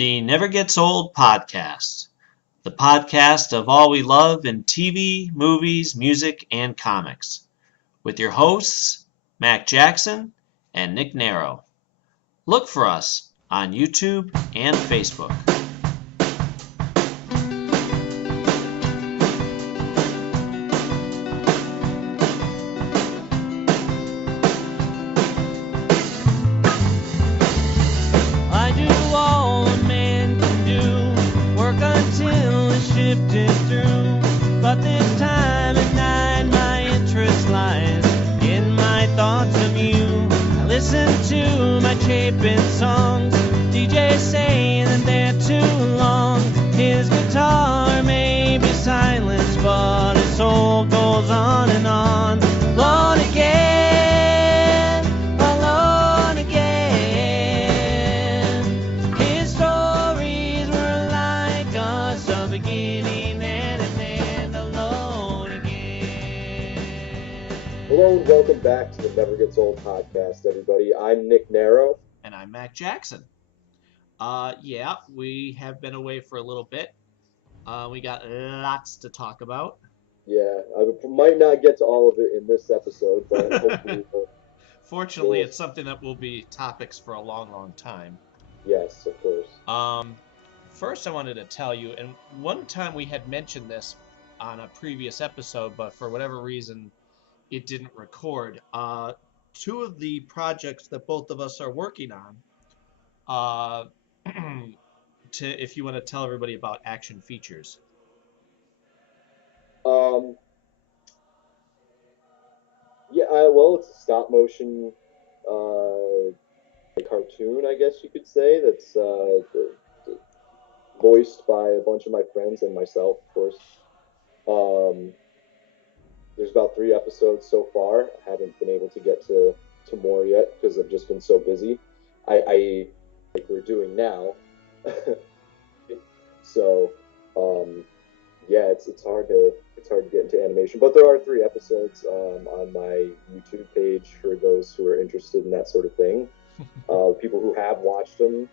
The Never Gets Old podcast, the podcast of all we love in TV, movies, music, and comics, with your hosts, Mac Jackson and Nick Narrow. Look for us on YouTube and Facebook. I do all a man can do, work until the shift is through. But this time at night my interest lies in my thoughts of you. I listen to my chaping songs, DJ saying that they're too long. His guitar may be silenced, but his soul goes on and on. Lord again, oh Lord again. His stories were like us, a beginning and an end, alone again. Hello and welcome back to the Never Gets Old podcast, everybody. I'm Nick Narrow. And I'm Mac Jackson. Yeah, we have been away for a little bit. We got lots to talk about. Yeah, I might not get to all of it in this episode, but hopefully Fortunately, it's something that will be topics for a long, long time. Yes, of course. First, I wanted to tell you, and one time we had mentioned this on a previous episode, but for whatever reason, it didn't record. Two of the projects that both of us are working on, if you want to tell everybody about Action Features. Well, it's a stop motion cartoon, I guess you could say, that's voiced by a bunch of my friends and myself, of course. There's about 3 episodes so far. I haven't been able to get to more yet because I've just been so busy. I like we're doing now. So, yeah, it's hard to get into animation, but there are 3 episodes on my YouTube page for those who are interested in that sort of thing. People who have watched them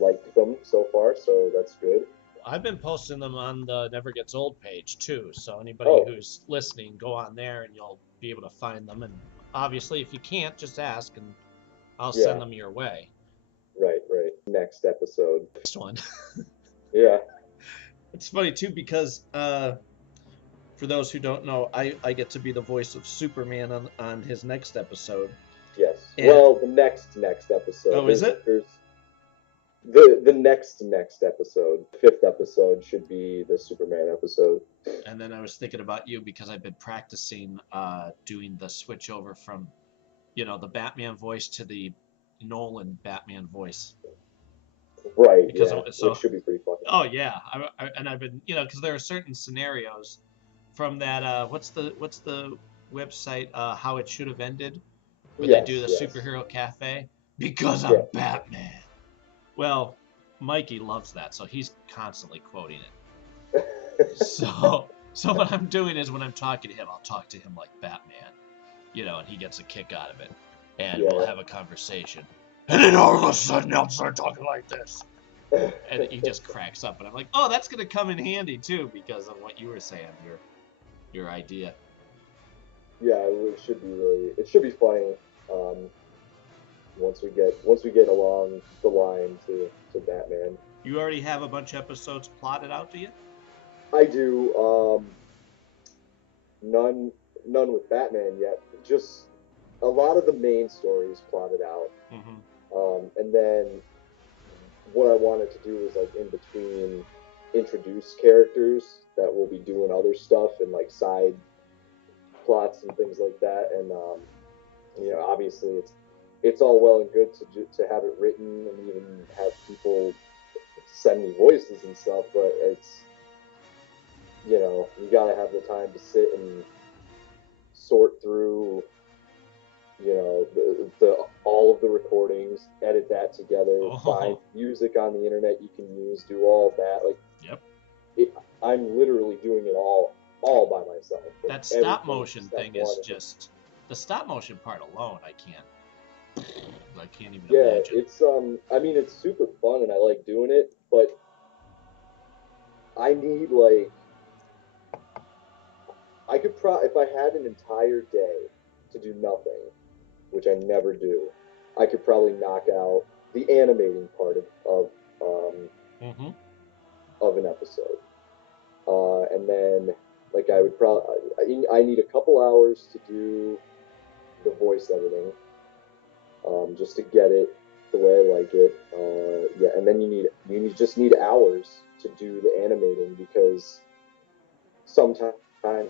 liked them so far, so that's good. I've been posting them on the Never Gets Old page too, so anybody who's listening, go on there and you'll be able to find them. And obviously, if you can't, just ask and I'll send them your way. Right. Next episode. Next one. Yeah. It's funny too because for those who don't know, I get to be the voice of Superman on his next episode. Yes. And, well, the next episode. Oh, is it? There's the next episode. 5th episode should be the Superman episode. And then I was thinking about you because I've been practicing doing the switch over from, the Batman voice to the Nolan Batman voice. Right. Because which should be pretty fun. Oh yeah, and I've been because there are certain scenarios from that what's the website How It Should Have Ended, where they do the superhero cafe because I'm Batman. Well, Mikey loves that, so he's constantly quoting it. So what I'm doing is when I'm talking to him, I'll talk to him like Batman, and he gets a kick out of it, and we'll have a conversation. And then all of a sudden, I'll start talking like this. And he just cracks up, and I'm like, "Oh, that's gonna come in handy too, because of what you were saying, your idea." Yeah, it should be funny. Once we get along the line to Batman. You already have a bunch of episodes plotted out, do you? I do. None with Batman yet. Just a lot of the main stories plotted out. Mm-hmm. And then what I wanted to do was in between introduce characters that will be doing other stuff and side plots and things like that. And obviously it's all well and good to have it written and even have people send me voices and stuff, but it's you gotta have the time to sit and sort through the all of the recordings, edit that together, find music on the internet you can use, do all of that. I'm literally doing it all by myself. That stop motion thing is just the stop motion part alone. I can't I can't even Yeah, imagine. it's I mean it's super fun and I like doing it, but I need like I could if I had an entire day to do nothing, which I never do, I could probably knock out the animating part um Mm-hmm. of an episode. And then like I would probably I need a couple hours to do the voice editing, just to get it the way I like it. Yeah, and then just need hours to do the animating because sometimes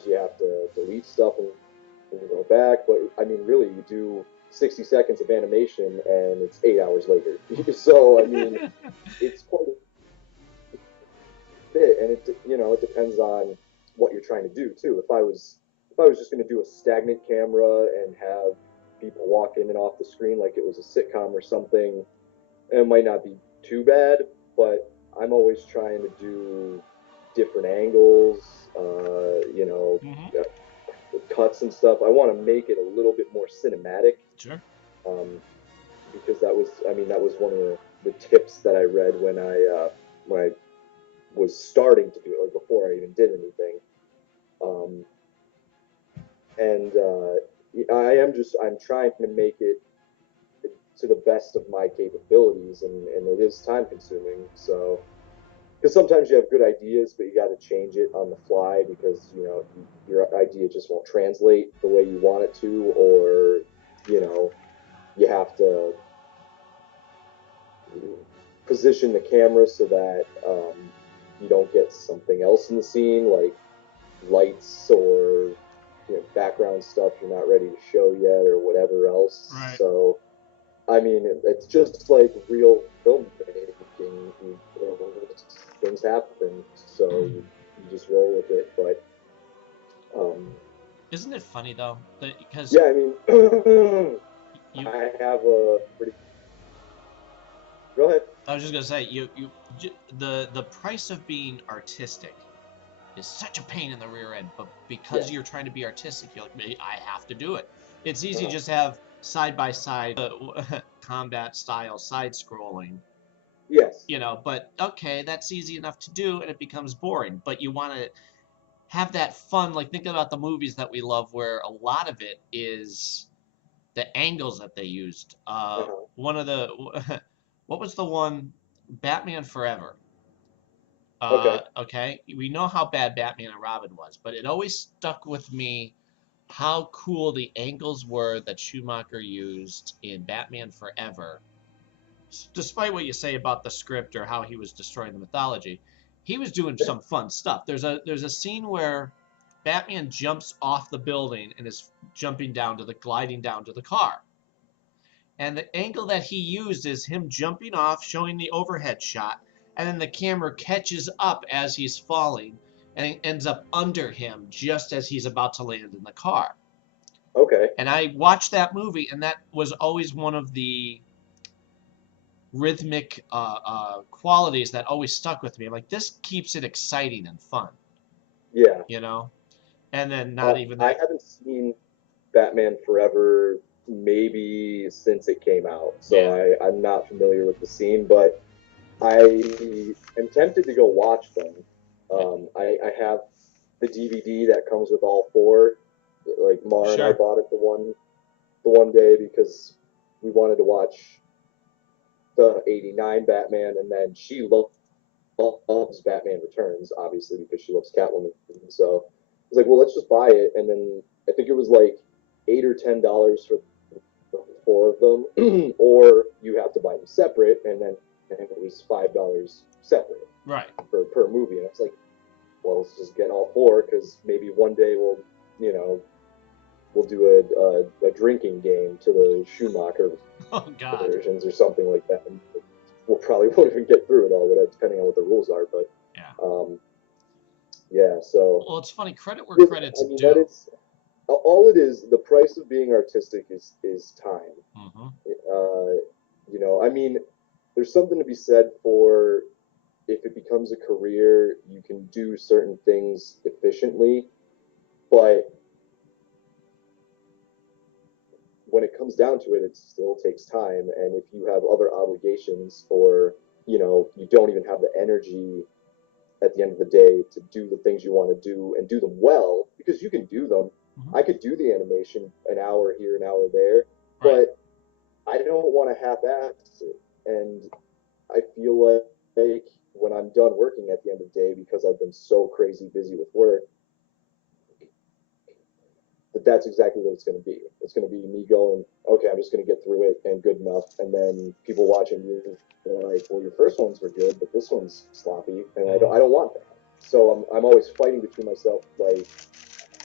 you have to delete stuff and go back. But I mean, really, you do 60 seconds of animation and it's 8 hours later. So I mean, it's quite a bit, and it depends on what you're trying to do too. If I was just going to do a stagnant camera and have people walk in and off the screen like it was a sitcom or something, it might not be too bad, but I'm always trying to do different angles, Mm-hmm. cuts and stuff. I want to make it a little bit more cinematic, Sure. um, because that was one of the tips that I read when I was starting to do it, like before I even did anything. Um, and I'm trying to make it to the best of my capabilities, and it is time consuming. So because sometimes you have good ideas, but you got to change it on the fly because your idea just won't translate the way you want it to, or you have to position the camera so that you don't get something else in the scene, like lights or background stuff you're not ready to show yet, or whatever else. Right. So I mean, it's just like real filmmaking. Things happen, so you just roll with it. But Isn't it funny though? Because yeah, I mean, you, I have a pretty. Go ahead. I was just gonna say the price of being artistic is such a pain in the rear end, but because Yes. you're trying to be artistic, you're like, I have to do it. It's easy to Uh-huh. just have side by side combat style side scrolling, Yes. but okay, that's easy enough to do, and it becomes boring. But you want to have that fun, like think about the movies that we love, where a lot of it is the angles that they used. Uh-huh. One of the what was the one? Batman Forever. Okay. Okay, we know how bad Batman and Robin was, but it always stuck with me how cool the angles were that Schumacher used in Batman Forever. Despite what you say about the script or how he was destroying the mythology, he was doing some fun stuff. There's a scene where Batman jumps off the building and is gliding down to the car. And the angle that he used is him jumping off, showing the overhead shot, and then the camera catches up as he's falling and it ends up under him just as he's about to land in the car. Okay. And I watched that movie, and that was always one of the rhythmic qualities that always stuck with me. I'm like, this keeps it exciting and fun, Yeah. you know? And then not even I that. haven't seen Batman Forever maybe since it came out, so Yeah. I'm not familiar with the scene, but I am tempted to go watch them. I have the DVD that comes with all four. Like Mara and I Sure. bought it the one day because we wanted to watch the '89 Batman, and then she loves Batman Returns, obviously because she loves Catwoman. So I was like, well, let's just buy it, and then I think it was like $8 or $10 for the four of them, or you have to buy them separate, and then it was $5 separate Right. per movie. And I was like, well, let's just get all four because maybe one day you know, we'll do a drinking game to the Schumacher Oh, God. versions or something like that. And we'll probably won't even get through it all, depending on what the rules are. But Yeah. yeah, so Well, it's funny. Credit where credit's I mean that due. is all it is. The price of being artistic is time. Hmm. I mean, there's something to be said for if it becomes a career, you can do certain things efficiently, but when it comes down to it, it still takes time. And if you have other obligations, or you know, you don't even have the energy at the end of the day to do the things you want to do and do them well, because you can do them. I could do the animation an hour here, an hour there, but I don't want to half-ass it. And I feel like when I'm done working at the end of the day, because I've been so crazy busy with work, that's exactly what it's going to be. It's going to be me going, okay, I'm just going to get through it and good enough. And then people watching you, they're like, well, your first ones were good, but this one's sloppy, and I don't want that. So I'm always fighting between myself, like,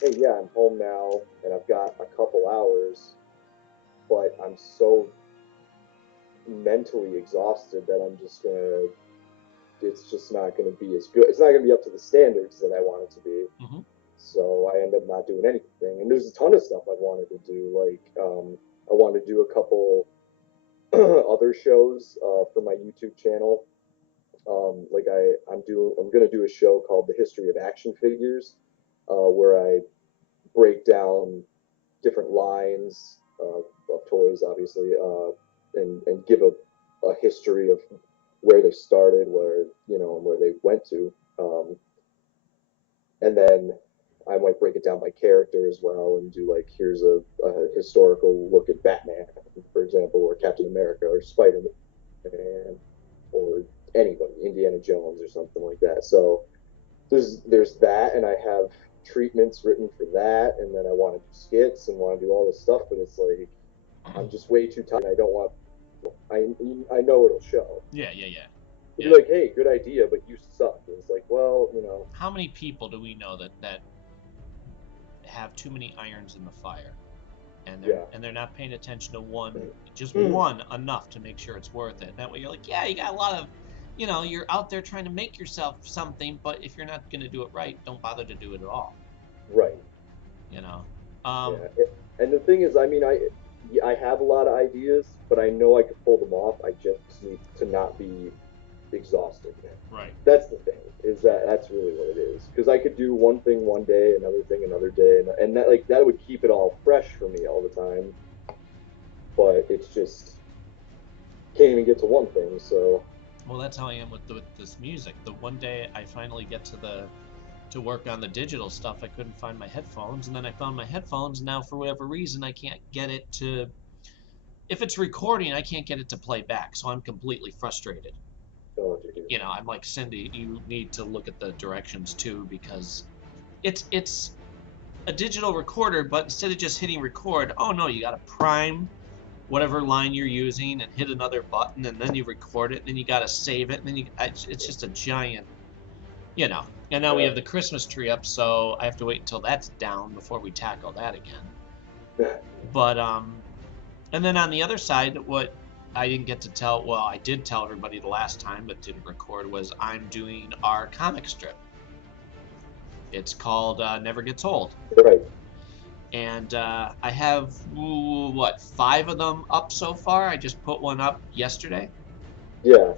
hey, yeah, I'm home now and I've got a couple hours, but I'm so mentally exhausted that I'm just gonna. It's just not going to be as good. It's not going to be up to the standards that I want it to be. So I end up not doing anything. And there's a ton of stuff I wanted to do. Like I want to do a couple other shows for my YouTube channel. Like I'm going to do a show called The History of Action Figures, where I break down different lines of toys, obviously, and give a history of where they started, where and where they went to, and then I might break it down by character as well, and do like, here's a historical look at Batman, for example, or Captain America, or Spider-Man, or anybody, Indiana Jones, or something like that. So there's that, and I have treatments written for that, and then I want to do skits and want to do all this stuff, but it's like I'm just way too tired. I don't want. I know it'll show. Yeah. You're like, hey, good idea, but you suck. And it's like, well, How many people do we know that have too many irons in the fire, and they're not paying attention to one, just one enough to make sure it's worth it. And that way you're like, yeah, you got a lot of, you're out there trying to make yourself something, but if you're not going to do it right, don't bother to do it at all. Right. And the thing is, I mean, I have a lot of ideas, but I know I could pull them off. I just need to not be exhausted. Right. That's the thing. That's really what it is. Because I could do one thing one day, another thing another day, and that would keep it all fresh for me all the time. But it's just can't even get to one thing. So. Well, that's how I am with this music. The one day I finally get to work on the digital stuff, I couldn't find my headphones, and then I found my headphones. And now, for whatever reason, I can't get it to. If it's recording, I can't get it to play back, so I'm completely frustrated. I'm like, Cindy, you need to look at the directions too, because it's a digital recorder, but instead of just hitting record, oh no, you got to prime whatever line you're using and hit another button, and then you record it, and then you got to save it, and then it's just a giant, And now we have the Christmas tree up, so I have to wait until that's down before we tackle that again. But and then on the other side, what I didn't get to tell, well, I did tell everybody the last time, but didn't record, was I'm doing our comic strip. It's called Never Gets Old. Right. And I have, 5 of them up so far? I just put one up yesterday. Yeah.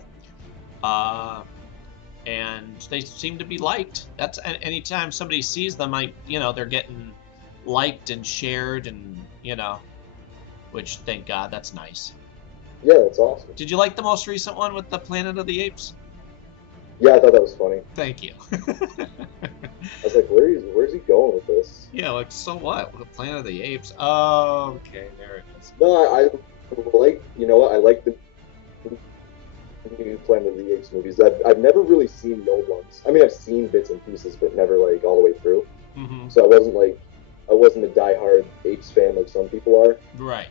And they seem to be liked. That's anytime somebody sees them, they're getting liked and shared, and which, thank God, that's nice. Yeah, that's awesome. Did you like the most recent one with the Planet of the Apes? Yeah, I thought that was funny. Thank you. I was like, where's he going with this? Yeah, like, so what? The Planet of the Apes. Oh, okay, there it is. No, I like, I like the new Planet of the Apes movies. I've never really seen the old ones. I mean, I've seen bits and pieces, but never like all the way through. Mm-hmm. So I wasn't a diehard Apes fan like some people are. Right.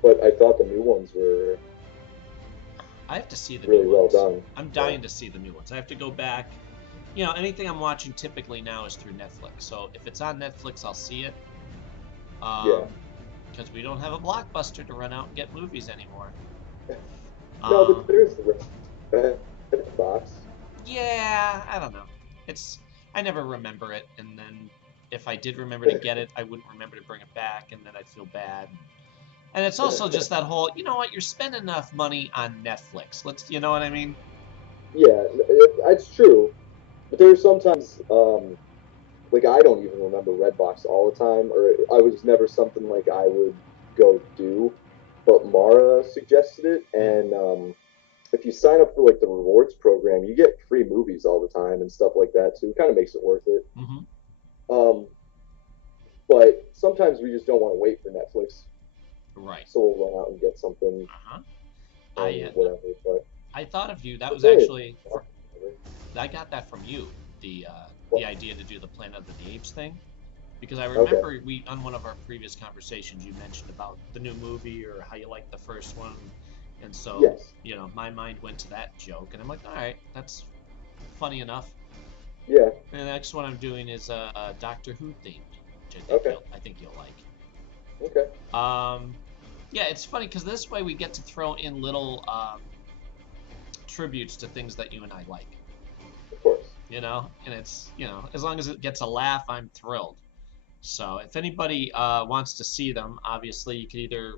But I thought the new ones were. I have to see the really new well ones. done. I'm dying to see the new ones. I have to go back. Anything I'm watching typically now is through Netflix. So if it's on Netflix, I'll see it. Because we don't have a Blockbuster to run out and get movies anymore. No, but there's the box. Yeah, I don't know. I never remember it, and then if I did remember to get it, I wouldn't remember to bring it back, and then I'd feel bad. And it's also just that whole, you're spending enough money on Netflix. You know what I mean? Yeah, it's true. But there's sometimes, like, I don't even remember Redbox all the time, or I was never something like I would go do, but Mara suggested it, and if you sign up for like the rewards program, you get free movies all the time and stuff like that too. It kind of makes it worth it. Mm-hmm. But sometimes we just don't want to wait for Netflix. Right. So we'll run out and get something. Uh-huh. Whatever. But I thought of you. That was actually I got that from you. The idea to do the Planet of the Apes thing, because I remember we on one of our previous conversations you mentioned about the new movie or how you liked the first one, and so you know my mind went to that joke, and I'm like, all right, that's funny enough. Yeah. And the next one I'm doing is a Doctor Who themed, which I think you'll like. Okay. Yeah, it's funny because this way we get to throw in little tributes to things that you and I like. Of course. You know, and it's, you know, as long as it gets a laugh, I'm thrilled. So if anybody wants to see them, obviously you can either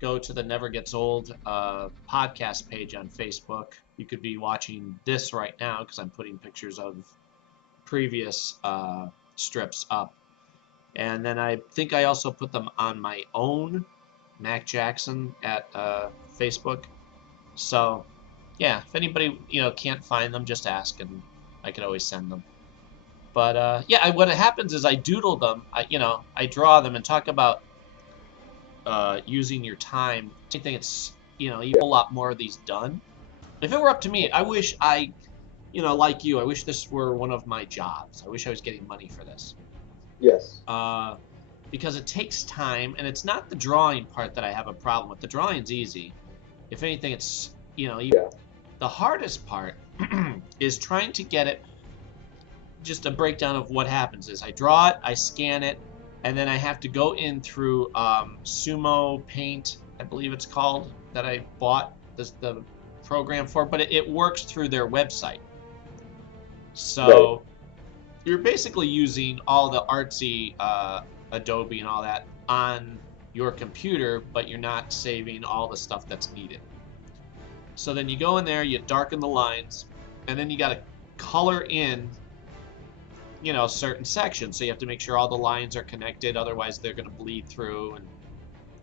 go to the Never Gets Old podcast page on Facebook. You could be watching this right now because I'm putting pictures of previous strips up. And then I think I also put them on my own Mac Jackson at Facebook. So yeah, if anybody, you know, can't find them, just ask and I could always send them. But yeah, what happens is I doodle them, I draw them and talk about using your time. I think it's, you know, you have a lot more of these done. If it were up to me, I wish like you, I wish this were one of my jobs. I wish I was getting money for this. Yes. Because it takes time, and it's not the drawing part that I have a problem with. The drawing's easy. If anything, it's, you know, the hardest part is trying to get it. Just a breakdown of what happens is I draw it, I scan it, and then I have to go in through Sumo Paint, I believe it's called, that I bought the program for, but it works through their website. So you're basically using all the artsy Adobe and all that on your computer, but you're not saving all the stuff that's needed. So then you go in there, you darken the lines, and then you got to color in, you know, certain sections. So you have to make sure all the lines are connected, otherwise they're going to bleed through. And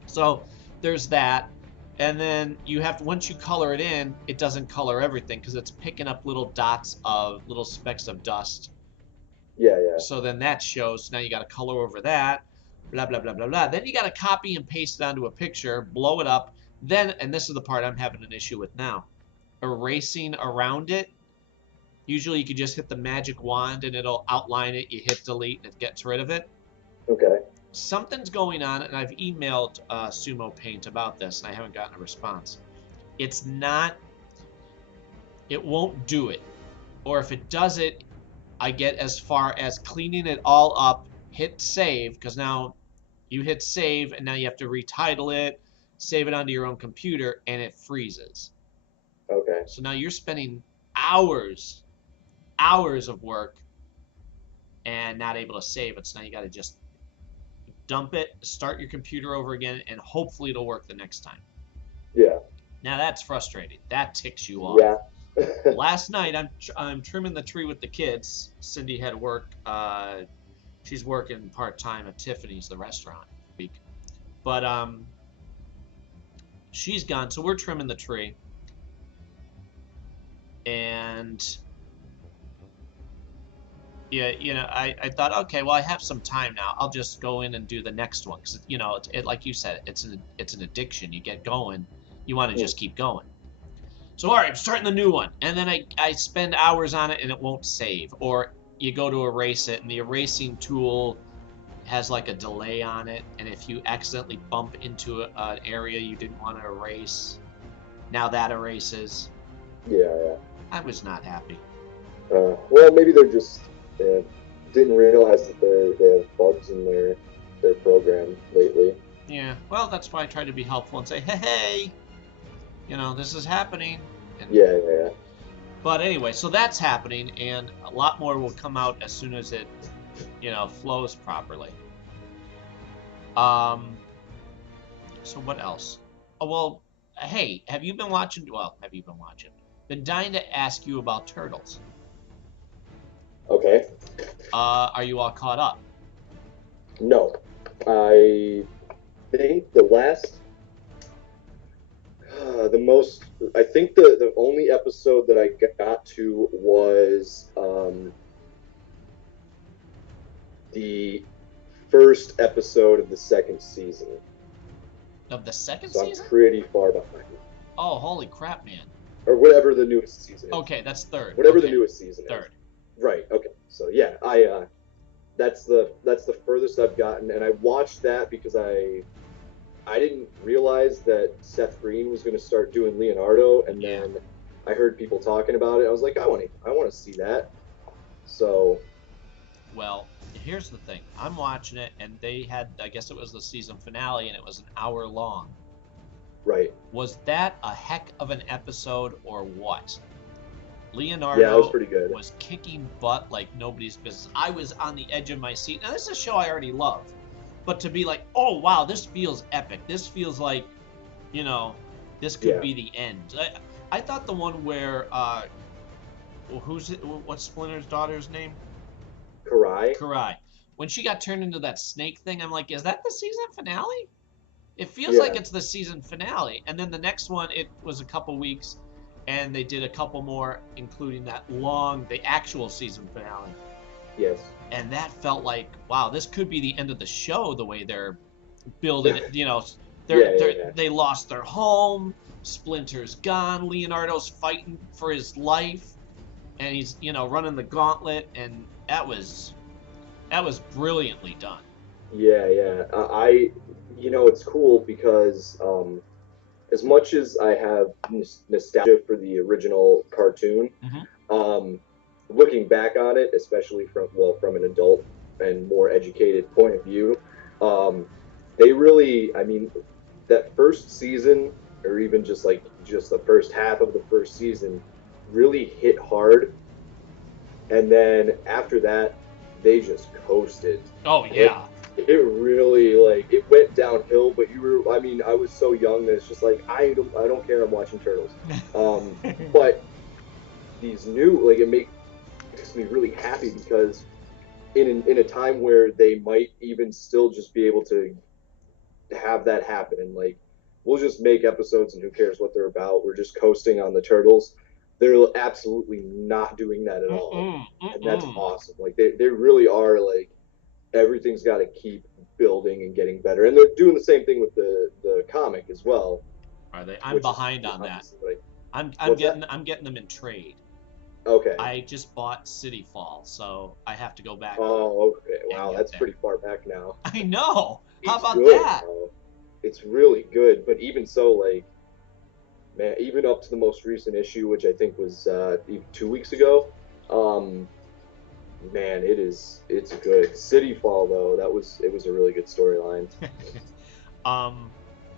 so there's that. And then you have to, once you color it in, it doesn't color everything because it's picking up little dots of little specks of dust. Yeah. So then that shows. So now you got to color over that, blah, blah, blah, blah, blah. Then you got to copy and paste it onto a picture, blow it up. Then, and this is the part I'm having an issue with now, erasing around it. Usually you can just hit the magic wand and it'll outline it. You hit delete and it gets rid of it. Okay. Something's going on, and I've emailed Sumo Paint about this, and I haven't gotten a response. It won't do it. Or if it does it, I get as far as cleaning it all up, hit save, because now you hit save, and now you have to retitle it, save it onto your own computer, and it freezes. Okay. So now you're spending hours of work and not able to save it. So now you got to just dump it, start your computer over again, and hopefully it'll work the next time. Yeah. Now that's frustrating. That ticks you off. Yeah. Last night I'm trimming the tree with the kids. Cindy had work. She's working part-time at Tiffany's, the restaurant, week. But she's gone, so we're trimming the tree. And yeah, you know, I thought, okay, well, I have some time now. I'll just go in and do the next one. Because, you know, it, like you said, it's an addiction. You get going. You want to just keep going. So, all right, I'm starting the new one. And then I spend hours on it, and it won't save. Or you go to erase it, and the erasing tool has, like, a delay on it. And if you accidentally bump into an area you didn't want to erase, now that erases. Yeah. I was not happy. Well, maybe they're just didn't realize that they have bugs in their program lately. Yeah, well, that's why I try to be helpful and say, hey, you know, this is happening. And, yeah. But anyway, so that's happening, and a lot more will come out as soon as it, you know, flows properly. So what else? Oh, well, hey, have you been watching? Been dying to ask you about Turtles. Okay. Are you all caught up? No. I think the last, the most, I think the only episode that I got to was the first episode of the second season. Of the second So season? I'm pretty far behind. Oh, holy crap, man. Or whatever the newest season is. Okay, that's third. Whatever okay. the newest season third. is. Right, okay. So yeah, that's the furthest I've gotten, and I watched that because I didn't realize that Seth Green was going to start doing Leonardo, and then I heard people talking about it. I was like, I want to see that. So, well, here's the thing. I'm watching it, and they had, I guess it was the season finale, and it was an hour long. Right. Was that a heck of an episode, or what? Leonardo it was pretty good. Was kicking butt like nobody's business. I was on the edge of my seat. Now, this is a show I already love. But to be like, oh, wow, this feels epic. This feels like, this could be the end. I thought the one where, what's Splinter's daughter's name? Karai. When she got turned into that snake thing, I'm like, is that the season finale? It feels like it's the season finale. And then the next one, it was a couple weeks, and they did a couple more, including the actual season finale. Yes. And that felt like, wow, this could be the end of the show, the way they're building it. They lost their home, Splinter's gone, Leonardo's fighting for his life, and he's, running the gauntlet, and that was brilliantly done. Yeah. It's cool because as much as I have nostalgia for the original cartoon, looking back on it, especially from an adult and more educated point of view, they really, that first season, or even just the first half of the first season, really hit hard, and then after that, they just coasted. Oh yeah. It really it went downhill, but I was so young that it's just like I don't care. I'm watching Turtles, but these new it makes me really happy because in a time where they might even still just be able to have that happen, and we'll just make episodes and who cares what they're about. We're just coasting on the Turtles. They're absolutely not doing that at all, and that's awesome. They really are everything's got to keep building and getting better, and they're doing the same thing with the comic as well. Are they? I'm behind on that. I'm getting them in trade. Okay. I just bought City Fall, so I have to go back. Oh, okay. Wow, that's pretty far back now. I know. How about good, that? though. It's really good, but even so, man, even up to the most recent issue, which I think was 2 weeks ago, man, it's good. City Fall, though, it was a really good storyline.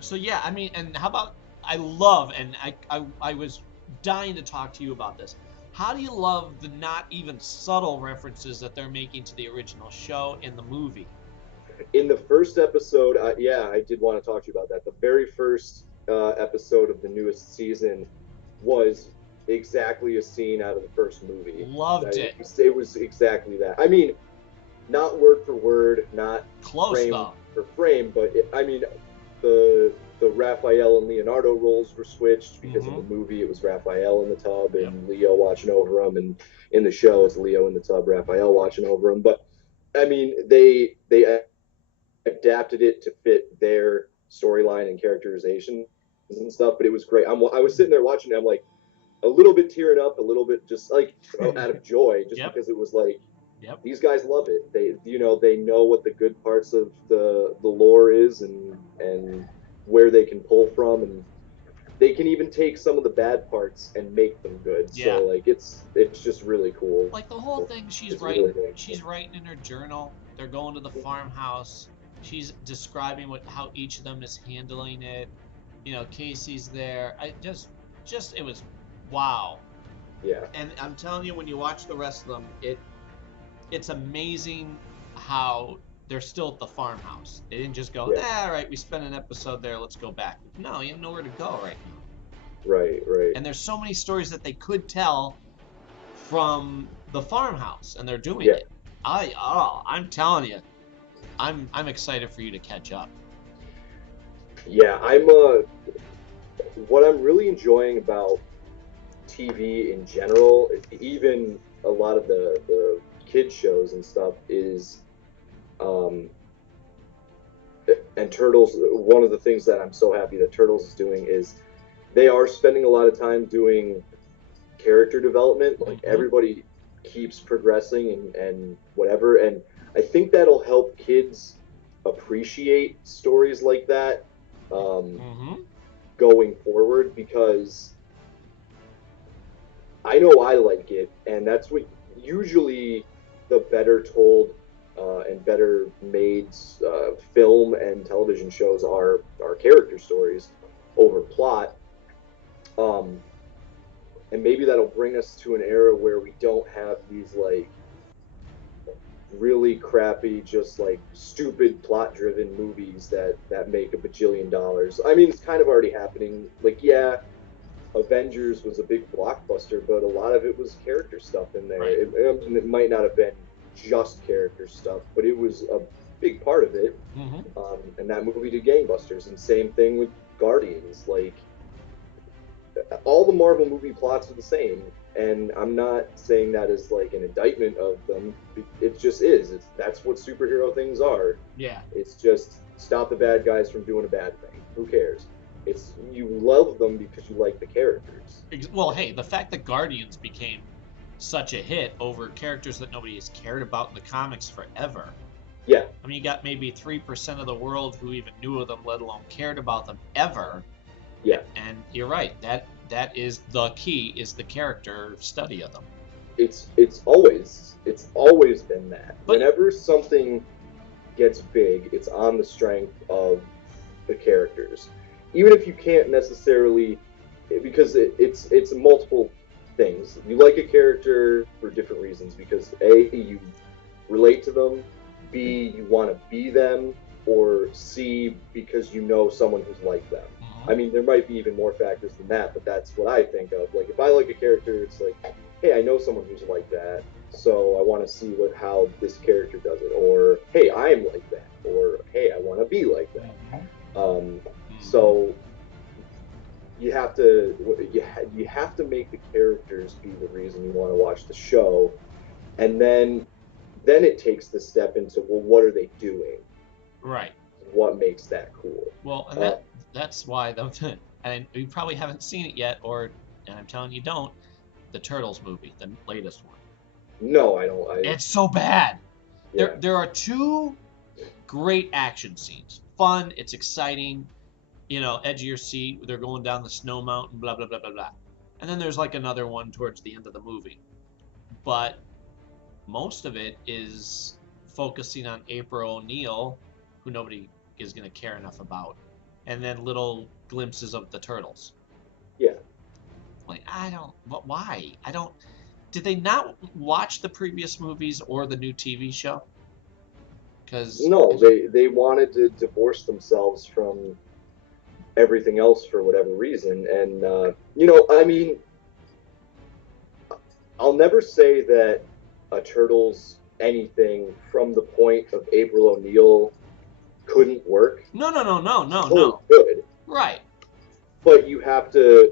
So yeah, and how about, I love, and I was dying to talk to you about this. How do you love the not even subtle references that they're making to the original show in the movie? In the first episode, I did want to talk to you about that. The very first episode of the newest season was exactly a scene out of the first movie. Loved it. It was exactly that. Not word for word, not close frame though. For frame, but the Raphael and Leonardo roles were switched because in the movie it was Raphael in the tub and Leo watching over him, and in the show it's Leo in the tub, Raphael watching over him. But they adapted it to fit their storyline and characterization and stuff. But it was great. I was sitting there watching it. I'm a little bit tearing up, a little bit just out of joy, just because it was these guys love it. They know what the good parts of the lore is and where they can pull from, and they can even take some of the bad parts and make them good. Yeah. So it's just really cool. The whole thing, she's writing in her journal. They're going to the farmhouse. She's describing how each of them is handling it. Casey's there. It was wow. Yeah. And I'm telling you, when you watch the rest of them, it's amazing how they're still at the farmhouse. They didn't just go, all right, we spent an episode there, let's go back. No, you have nowhere to go right now. Right. And there's so many stories that they could tell from the farmhouse, and they're doing it. I'm telling you, I'm excited for you to catch up. Yeah, what I'm really enjoying about TV in general, even a lot of the kid shows and stuff, is um, and Turtles. One of the things that I'm so happy that Turtles is doing is they are spending a lot of time doing character development. Like Mm-hmm. everybody keeps progressing and whatever, and I think that'll help kids appreciate stories like that Mm-hmm. going forward because I know I like it, and that's what usually the better told and better made film and television shows are character stories over plot. Um, and maybe that'll bring us to an era where we don't have these like really crappy, just like stupid plot-driven movies that make a bajillion dollars. I mean, it's kind of already happening. Like, yeah, Avengers was a big blockbuster, but a lot of it was character stuff in there. Right. It might not have been just character stuff, but it was a big part of it. Mm-hmm. And that movie did gangbusters. And same thing with Guardians. Like all the Marvel movie plots are the same, and I'm not saying that as like an indictment of them. It just is. That's what superhero things are. Yeah. It's just stop the bad guys from doing a bad thing. Who cares? It's you love them because you like the characters. Well, hey, the fact that Guardians became such a hit over characters that nobody has cared about in the comics forever. Yeah. I mean, you got maybe 3% of the world who even knew of them, let alone cared about them ever. Yeah. And you're right. That is the key, is the character study of them. It's always been that. But, whenever something gets big, it's on the strength of the characters. Even if you can't necessarily, because it's multiple things. You like a character for different reasons because A, you relate to them, B, you want to be them, or C, because you know someone who's like them. I mean, there might be even more factors than that, but that's what I think of. Like, if I like a character, it's like, hey, I know someone who's like that, so I want to see how this character does it. Or, hey, I'm like that. Or, hey, I want to be like that. So you have to make the characters be the reason you want to watch the show, and then it takes the step into, well, what are they doing? Right. What makes that cool? Well, and that's why and you probably haven't seen it yet, and I'm telling you don't, the Turtles movie, the latest one. No, I don't. It's so bad. Yeah. There are two great action scenes. Fun, it's exciting, edge of your seat. They're going down the snow mountain, blah, blah, blah, blah, blah. And then there's like another one towards the end of the movie. But most of it is focusing on April O'Neil, who nobody is going to care enough about. And then little glimpses of the Turtles. Yeah. Like, why? Did they not watch the previous movies or the new TV show? No, they wanted to divorce themselves from everything else for whatever reason. And, I mean, I'll never say that a Turtles anything from the point of April O'Neil couldn't work. No. Good. Right. But you have to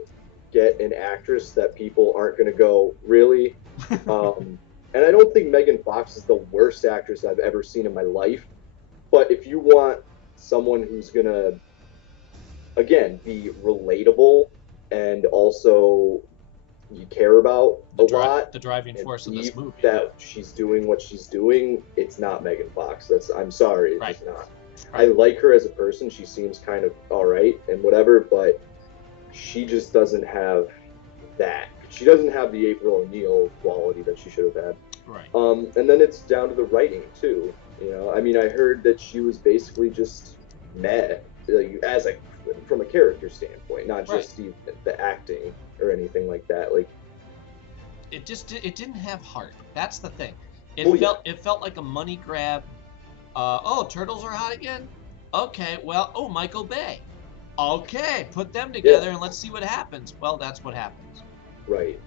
get an actress that people aren't going to go, really? And I don't think Megan Fox is the worst actress I've ever seen in my life. But if you want someone who's going to, again, be relatable and also you care about a lot, the driving force of this movie, that she's doing what she's doing, it's not Megan Fox. I'm sorry, it's just not. Right. I like her as a person. She seems kind of all right and whatever, but she just doesn't have that. She doesn't have the April O'Neil quality that she should have had. Right. And then it's down to the writing too. I mean, I heard that she was basically just meh, like, from a character standpoint, not just the acting or anything like that. Like, it didn't have heart. That's the thing. It felt like a money grab. Turtles are hot again? Okay, well, Michael Bay. Okay, put them together and let's see what happens. Well, that's what happens. Right.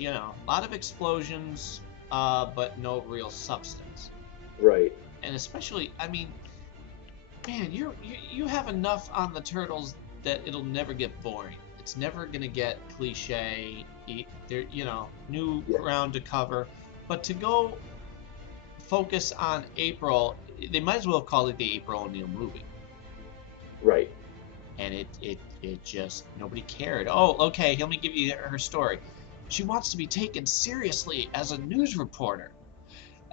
A lot of explosions, but no real substance. Right. And especially, I mean, man, you have enough on the Turtles that it'll never get boring. It's never gonna get cliche. There, new Yeah. ground to cover. But to go focus on April, they might as well have called it the April O'Neil movie. Right. And it just nobody cared. Oh, okay, let me give you her story. She wants to be taken seriously as a news reporter,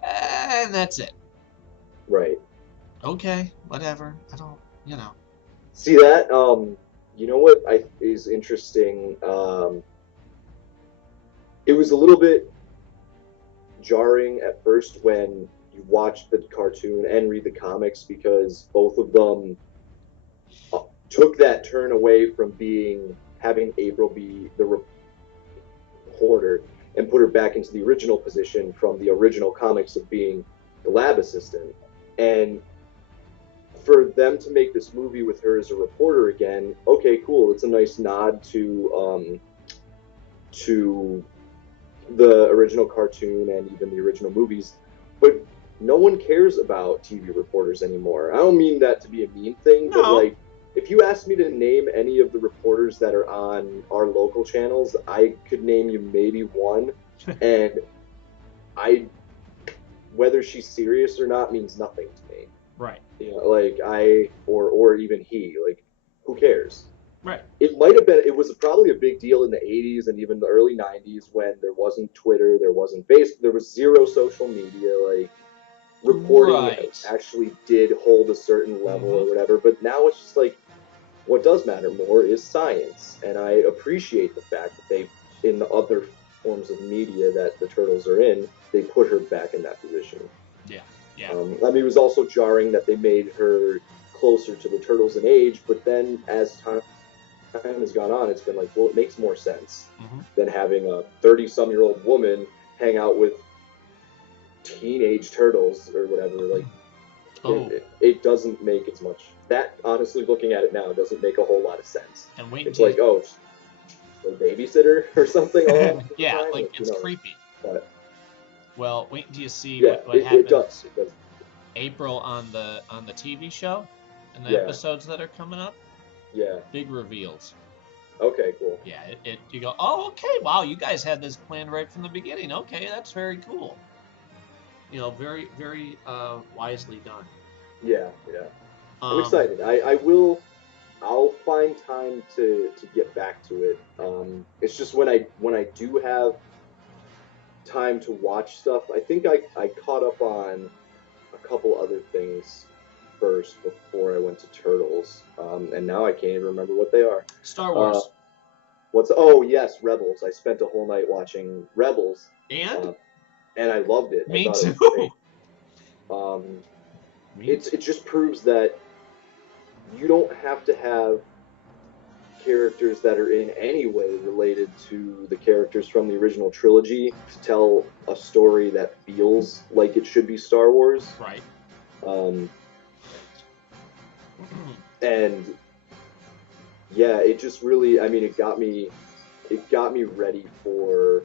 and that's it. Right. Okay, whatever. I don't, See that? You know what is interesting? It was a little bit jarring at first when you watch the cartoon and read the comics because both of them took that turn away from having April be the reporter and put her back into the original position from the original comics of being the lab assistant. And for them to make this movie with her as a reporter again, okay, cool. It's a nice nod to the original cartoon and even the original movies, but no one cares about TV reporters anymore. I don't mean that to be a mean thing, but No. like, if you asked me to name any of the reporters that are on our local channels, I could name you maybe one, and whether she's serious or not means nothing to me. Right. Like or even he, like, who cares? Right. It might have been. It was probably a big deal in the '80s and even the early '90s when there wasn't Twitter, there wasn't Facebook, there was zero social media. Like, reporting actually did hold a certain level or whatever. But now it's just like, what does matter more is science, and I appreciate the fact that they, in the other forms of media that the Turtles are in, they put her back in that position. Yeah. I mean, it was also jarring that they made her closer to the Turtles in age, but then as time has gone on, it's been like, well, it makes more sense than having a 30-some-year-old woman hang out with teenage turtles or whatever. Like, it doesn't make as much. That, honestly, looking at it now, doesn't make a whole lot of sense. And it's like, oh, a babysitter or something. Yeah, like, it's creepy. But, well, wait until you see what happened. It does. April on the TV show and the episodes that are coming up. Yeah. Big reveals. Okay, cool. Yeah, you go, oh, okay, wow, you guys had this planned right from the beginning. Okay, that's very cool. Very, very wisely done. Yeah. I'm excited. I'll find time to get back to it. It's just when I do have time to watch stuff, I think I caught up on a couple other things first before I went to Turtles, and now I can't even remember what they are. Star Wars. Oh yes, Rebels. I spent a whole night watching Rebels, and I loved it. Me too. It just proves that you don't have to have characters that are in any way related to the characters from the original trilogy to tell a story that feels like it should be Star Wars. Right. And yeah, it just really, I mean, it got me ready for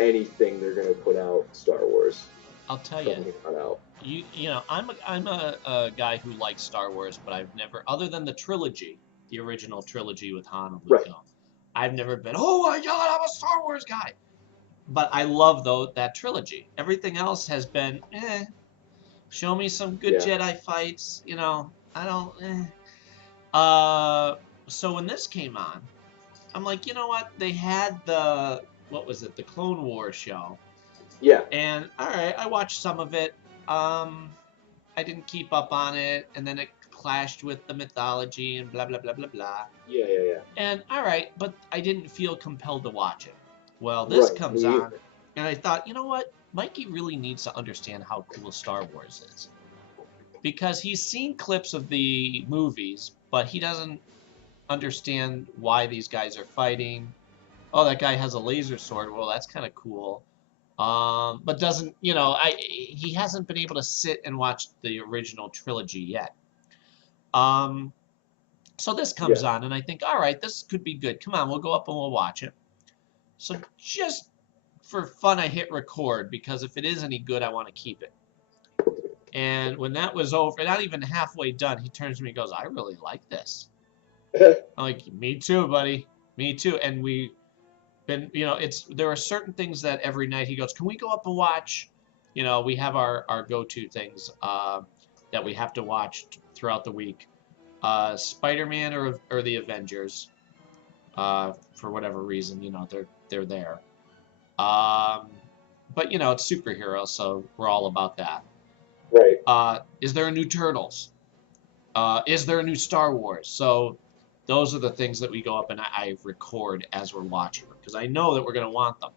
anything they're gonna put out Star Wars. I'll tell you, I'm a guy who likes Star Wars, but I've never, other than the trilogy, the original trilogy with Han and Luke, I've never been, oh my God, I'm a Star Wars guy. But I love that trilogy. Everything else has been, show me some good Jedi fights, I don't, so when this came on, I'm like, you know what? They had the Clone Wars show. Yeah. And all right, I watched some of it. I didn't keep up on it, and then it clashed with the mythology and blah blah blah blah blah. Yeah. And all right, but I didn't feel compelled to watch it. Well, this comes on, and I thought, you know what? Mikey really needs to understand how cool Star Wars is, because he's seen clips of the movies, but he doesn't understand why these guys are fighting. Oh, that guy has a laser sword. Well, that's kind of cool. But doesn't, he hasn't been able to sit and watch the original trilogy yet. So this comes on, and I think, all right, this could be good. Come on, we'll go up and we'll watch it. So just for fun, I hit record, because if it is any good, I want to keep it. And when that was over, not even halfway done, he turns to me and goes, "I really like this." I'm like, "Me too, buddy. Me too." And we been, there are certain things that every night he goes, "Can we go up and watch?" We have our go-to things that we have to watch throughout the week. Spider-Man or the Avengers, for whatever reason, they're there. But it's superhero, so we're all about that. Right. Is there a new Turtles? Is there a new Star Wars? So those are the things that we go up and I record as we're watching them because I know that we're gonna want them.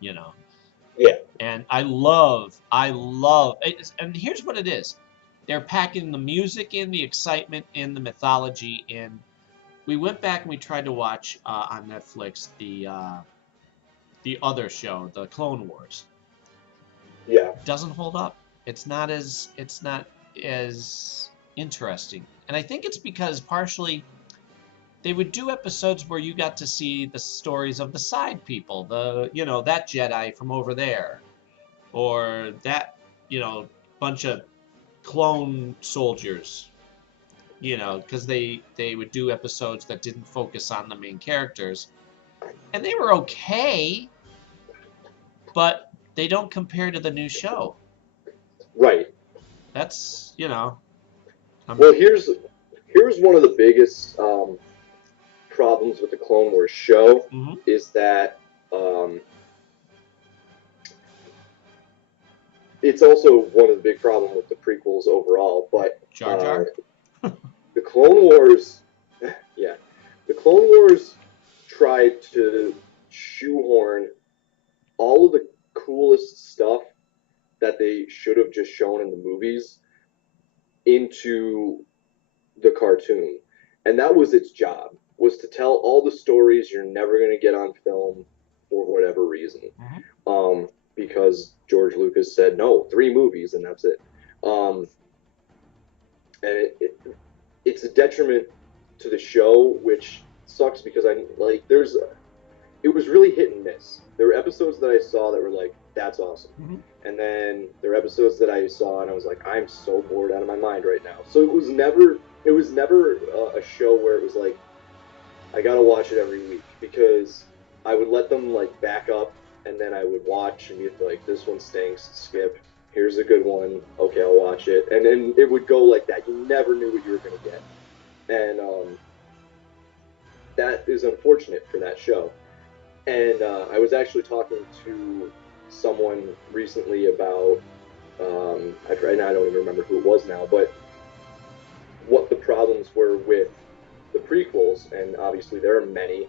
Yeah. And I love, and here's what it is. They're packing the music in, the excitement in, the mythology in. We went back and we tried to watch on Netflix the other show, the Clone Wars. Yeah. Doesn't hold up. It's not as interesting. And I think it's because partially they would do episodes where you got to see the stories of the side people, that Jedi from over there, or that, bunch of clone soldiers, because they would do episodes that didn't focus on the main characters. And they were okay, but they don't compare to the new show. Right. That's, Well, here's one of the biggest problems with the Clone Wars show is that it's also one of the big problems with the prequels overall. But Jar Jar? The Clone Wars, yeah, the Clone Wars tried to shoehorn all of the coolest stuff that they should have just shown in the movies into the cartoon. And that was its job, was to tell all the stories you're never going to get on film for whatever reason. Because George Lucas said, no, 3 movies and that's it. And it's a detriment to the show, which sucks because it was really hit and miss. There were episodes that I saw that were like, that's awesome. And then there were episodes that I saw and I was like, I'm so bored out of my mind right now. So it was never a show where it was like, I gotta watch it every week, because I would let them like back up and then I would watch and be like, this one stinks, skip. Here's a good one. Okay, I'll watch it. And then it would go like that. You never knew what you were gonna get. And that is unfortunate for that show. And I was actually talking to someone recently about, I don't even remember who it was now, but what the problems were with the prequels. And obviously there are many,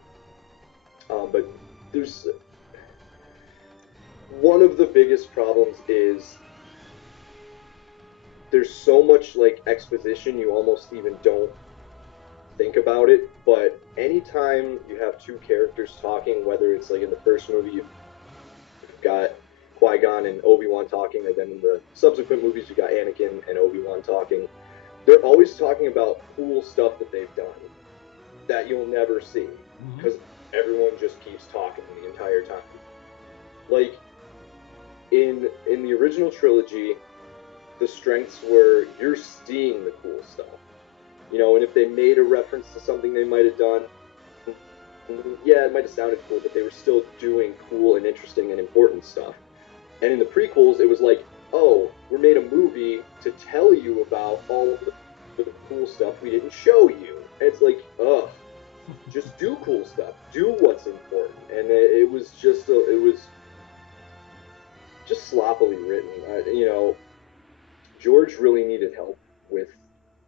but there's one of the biggest problems is there's so much like exposition you almost even don't think about it. But anytime you have 2 characters talking, whether it's like in the first movie you've got Qui-Gon and Obi-Wan talking, and then in the subsequent movies you got Anakin and Obi-Wan talking, they're always talking about cool stuff that they've done that you'll never see, because everyone just keeps talking the entire time. Like in the original trilogy, the strengths were you're seeing the cool stuff. And if they made a reference to something they might have done, yeah, it might have sounded cool, but they were still doing cool and interesting and important stuff. And in the prequels, it was like, oh, we made a movie to tell you about all the cool stuff we didn't show you. And it's like, ugh, just do cool stuff. Do what's important. And it was just sloppily written. George really needed help with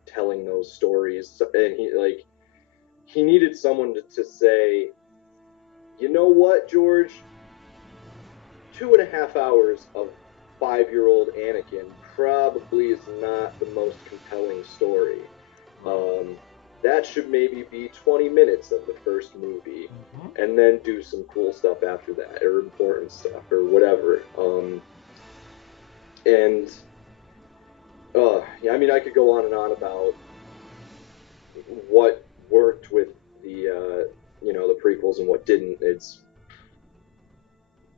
telling those stories, and he needed someone to say, you know what, George, 2.5 hours of 5-year-old Anakin probably is not the most compelling story. That should maybe be 20 minutes of the first movie, and then do some cool stuff after that, or important stuff, or whatever. I could go on and on about what worked with the the prequels and what didn't.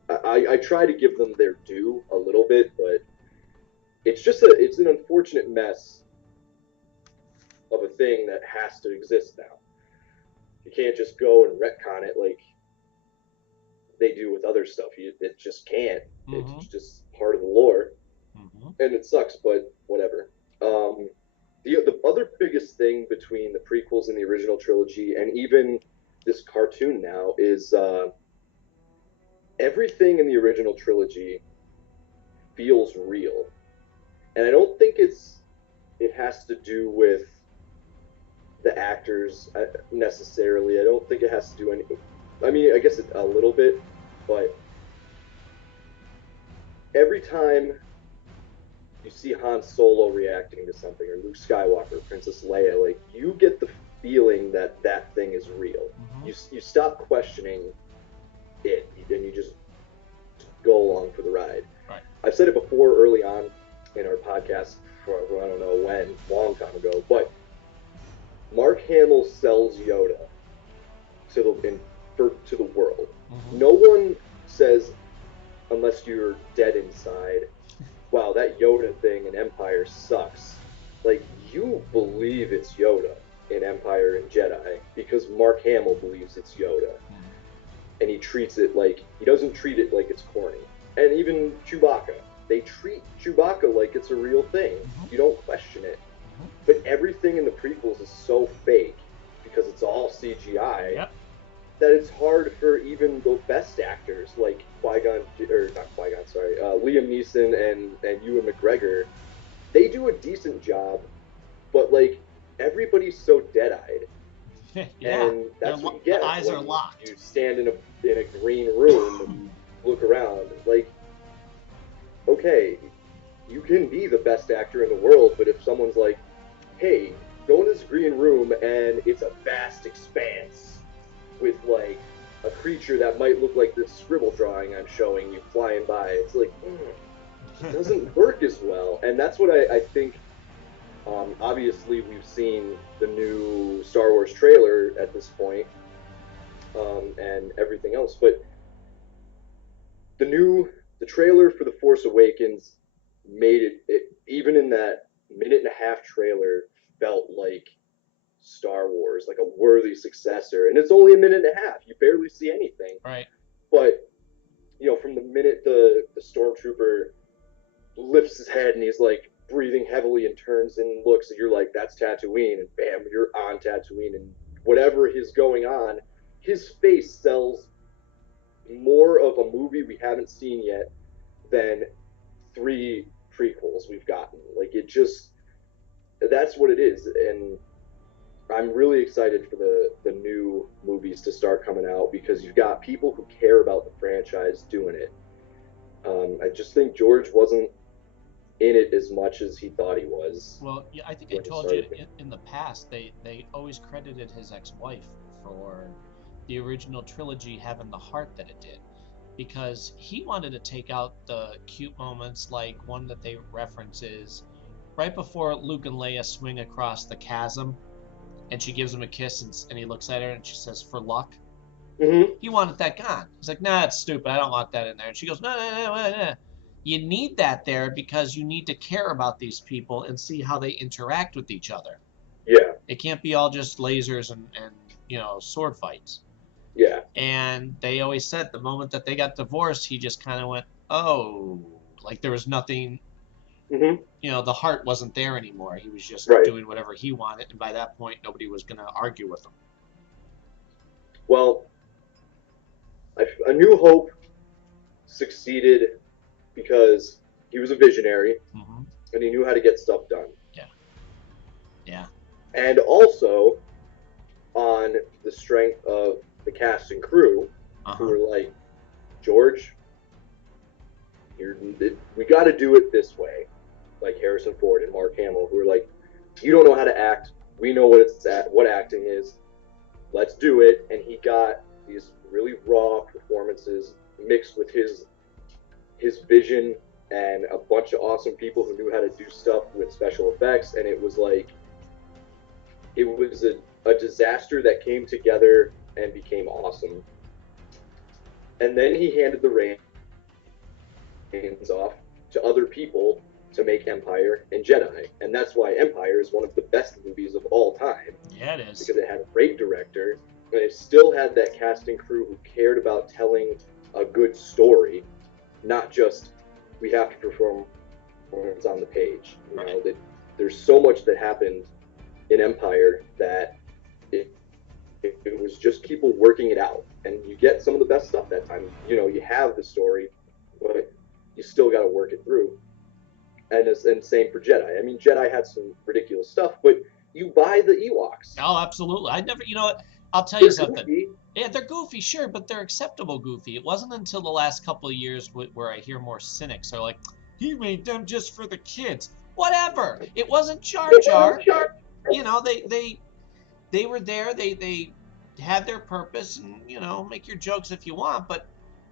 I try to give them their due a little bit, but it's an unfortunate mess of a thing that has to exist now. You can't just go and retcon it like they do with other stuff. It just can't. It's just part of the lore, and it sucks, but whatever. The other biggest thing between the prequels and the original trilogy, and even this cartoon now, is everything in the original trilogy feels real, and I don't think it has to do with the actors necessarily. I don't think it has to do anything. I mean, I guess a little bit, but every time you see Han Solo reacting to something, or Luke Skywalker, Princess Leia, like, you get the feeling that that thing is real. You stop questioning it, and you just go along for the ride. Right. I've said it before early on in our podcast, I don't know when, long time ago, but Mark Hamill sells Yoda to the world. No one says, unless you're dead inside, wow, that Yoda thing in Empire sucks. Like, you believe it's Yoda in Empire and Jedi because Mark Hamill believes it's Yoda. And he doesn't treat it like it's corny. And even Chewbacca, they treat Chewbacca like it's a real thing. You don't question it. But everything in the prequels is so fake because it's all CGI that it's hard for even the best actors like Liam Neeson and Ewan McGregor. They do a decent job, but like, everybody's so dead-eyed. And that's what you get. The eyes are locked. You stand in a green room and look around. Like, okay, you can be the best actor in the world, but if someone's like, hey, go in this green room and it's a vast expanse with like a creature that might look like this scribble drawing I'm showing you flying by, it's like, it doesn't work as well. And that's what I think. Obviously, we've seen the new Star Wars trailer at this point, and everything else, but the trailer for The Force Awakens made it even in that minute and a half trailer, felt like Star Wars, like a worthy successor. And it's only a minute and a half. You barely see anything. Right. But, from the minute the stormtrooper lifts his head and he's like breathing heavily and turns and looks, and you're like, that's Tatooine, and bam, you're on Tatooine, and whatever is going on, his face sells more of a movie we haven't seen yet than 3 prequels we've gotten. Like, that's what it is. And I'm really excited for the new movies to start coming out, because you've got people who care about the franchise doing it. I just think George wasn't in it as much as he thought he was. Well, yeah, I think I told you in the past, they always credited his ex-wife for the original trilogy having the heart that it did, because he wanted to take out the cute moments, like one that they reference is right before Luke and Leia swing across the chasm, and she gives him a kiss, and he looks at her and she says, "For luck." He wanted that gone. He's like, "Nah, it's stupid. I don't want that in there." And she goes, "No. You need that there because you need to care about these people and see how they interact with each other. Yeah. It can't be all just lasers and sword fights." Yeah. And they always said the moment that they got divorced, he just kind of went, oh, like there was nothing, the heart wasn't there anymore. He was just doing whatever he wanted. And by that point, nobody was going to argue with him. Well, A New Hope succeeded because he was a visionary, and he knew how to get stuff done. Yeah. And also, on the strength of the cast and crew, who were like, George, we got to do it this way. Like Harrison Ford and Mark Hamill, who were like, you don't know how to act. We know what acting is. Let's do it. And he got these really raw performances mixed with his vision and a bunch of awesome people who knew how to do stuff with special effects. And it was like, it was a disaster that came together and became awesome. And then he handed the reins off to other people to make Empire and Jedi, and that's why Empire is one of the best movies of all time. Yeah, it is. Because it had a great director, and it still had that cast and crew who cared about telling a good story, not just we have to perform when it's on the page. You know, that there's so much that happened in Empire that it was just people working it out, and you get some of the best stuff that time. You know, you have the story, but you still got to work it through. And same for Jedi. I mean, Jedi had some ridiculous stuff, but you buy the Ewoks. Oh, absolutely. I never, you know what? I'll tell you something. Goofy. Yeah, they're goofy, sure, but they're acceptable goofy. It wasn't until the last couple of years where I hear more cynics are like, he made them just for the kids. Whatever. It wasn't Jar Jar. You know, they were there. They had their purpose, and you know, make your jokes if you want. But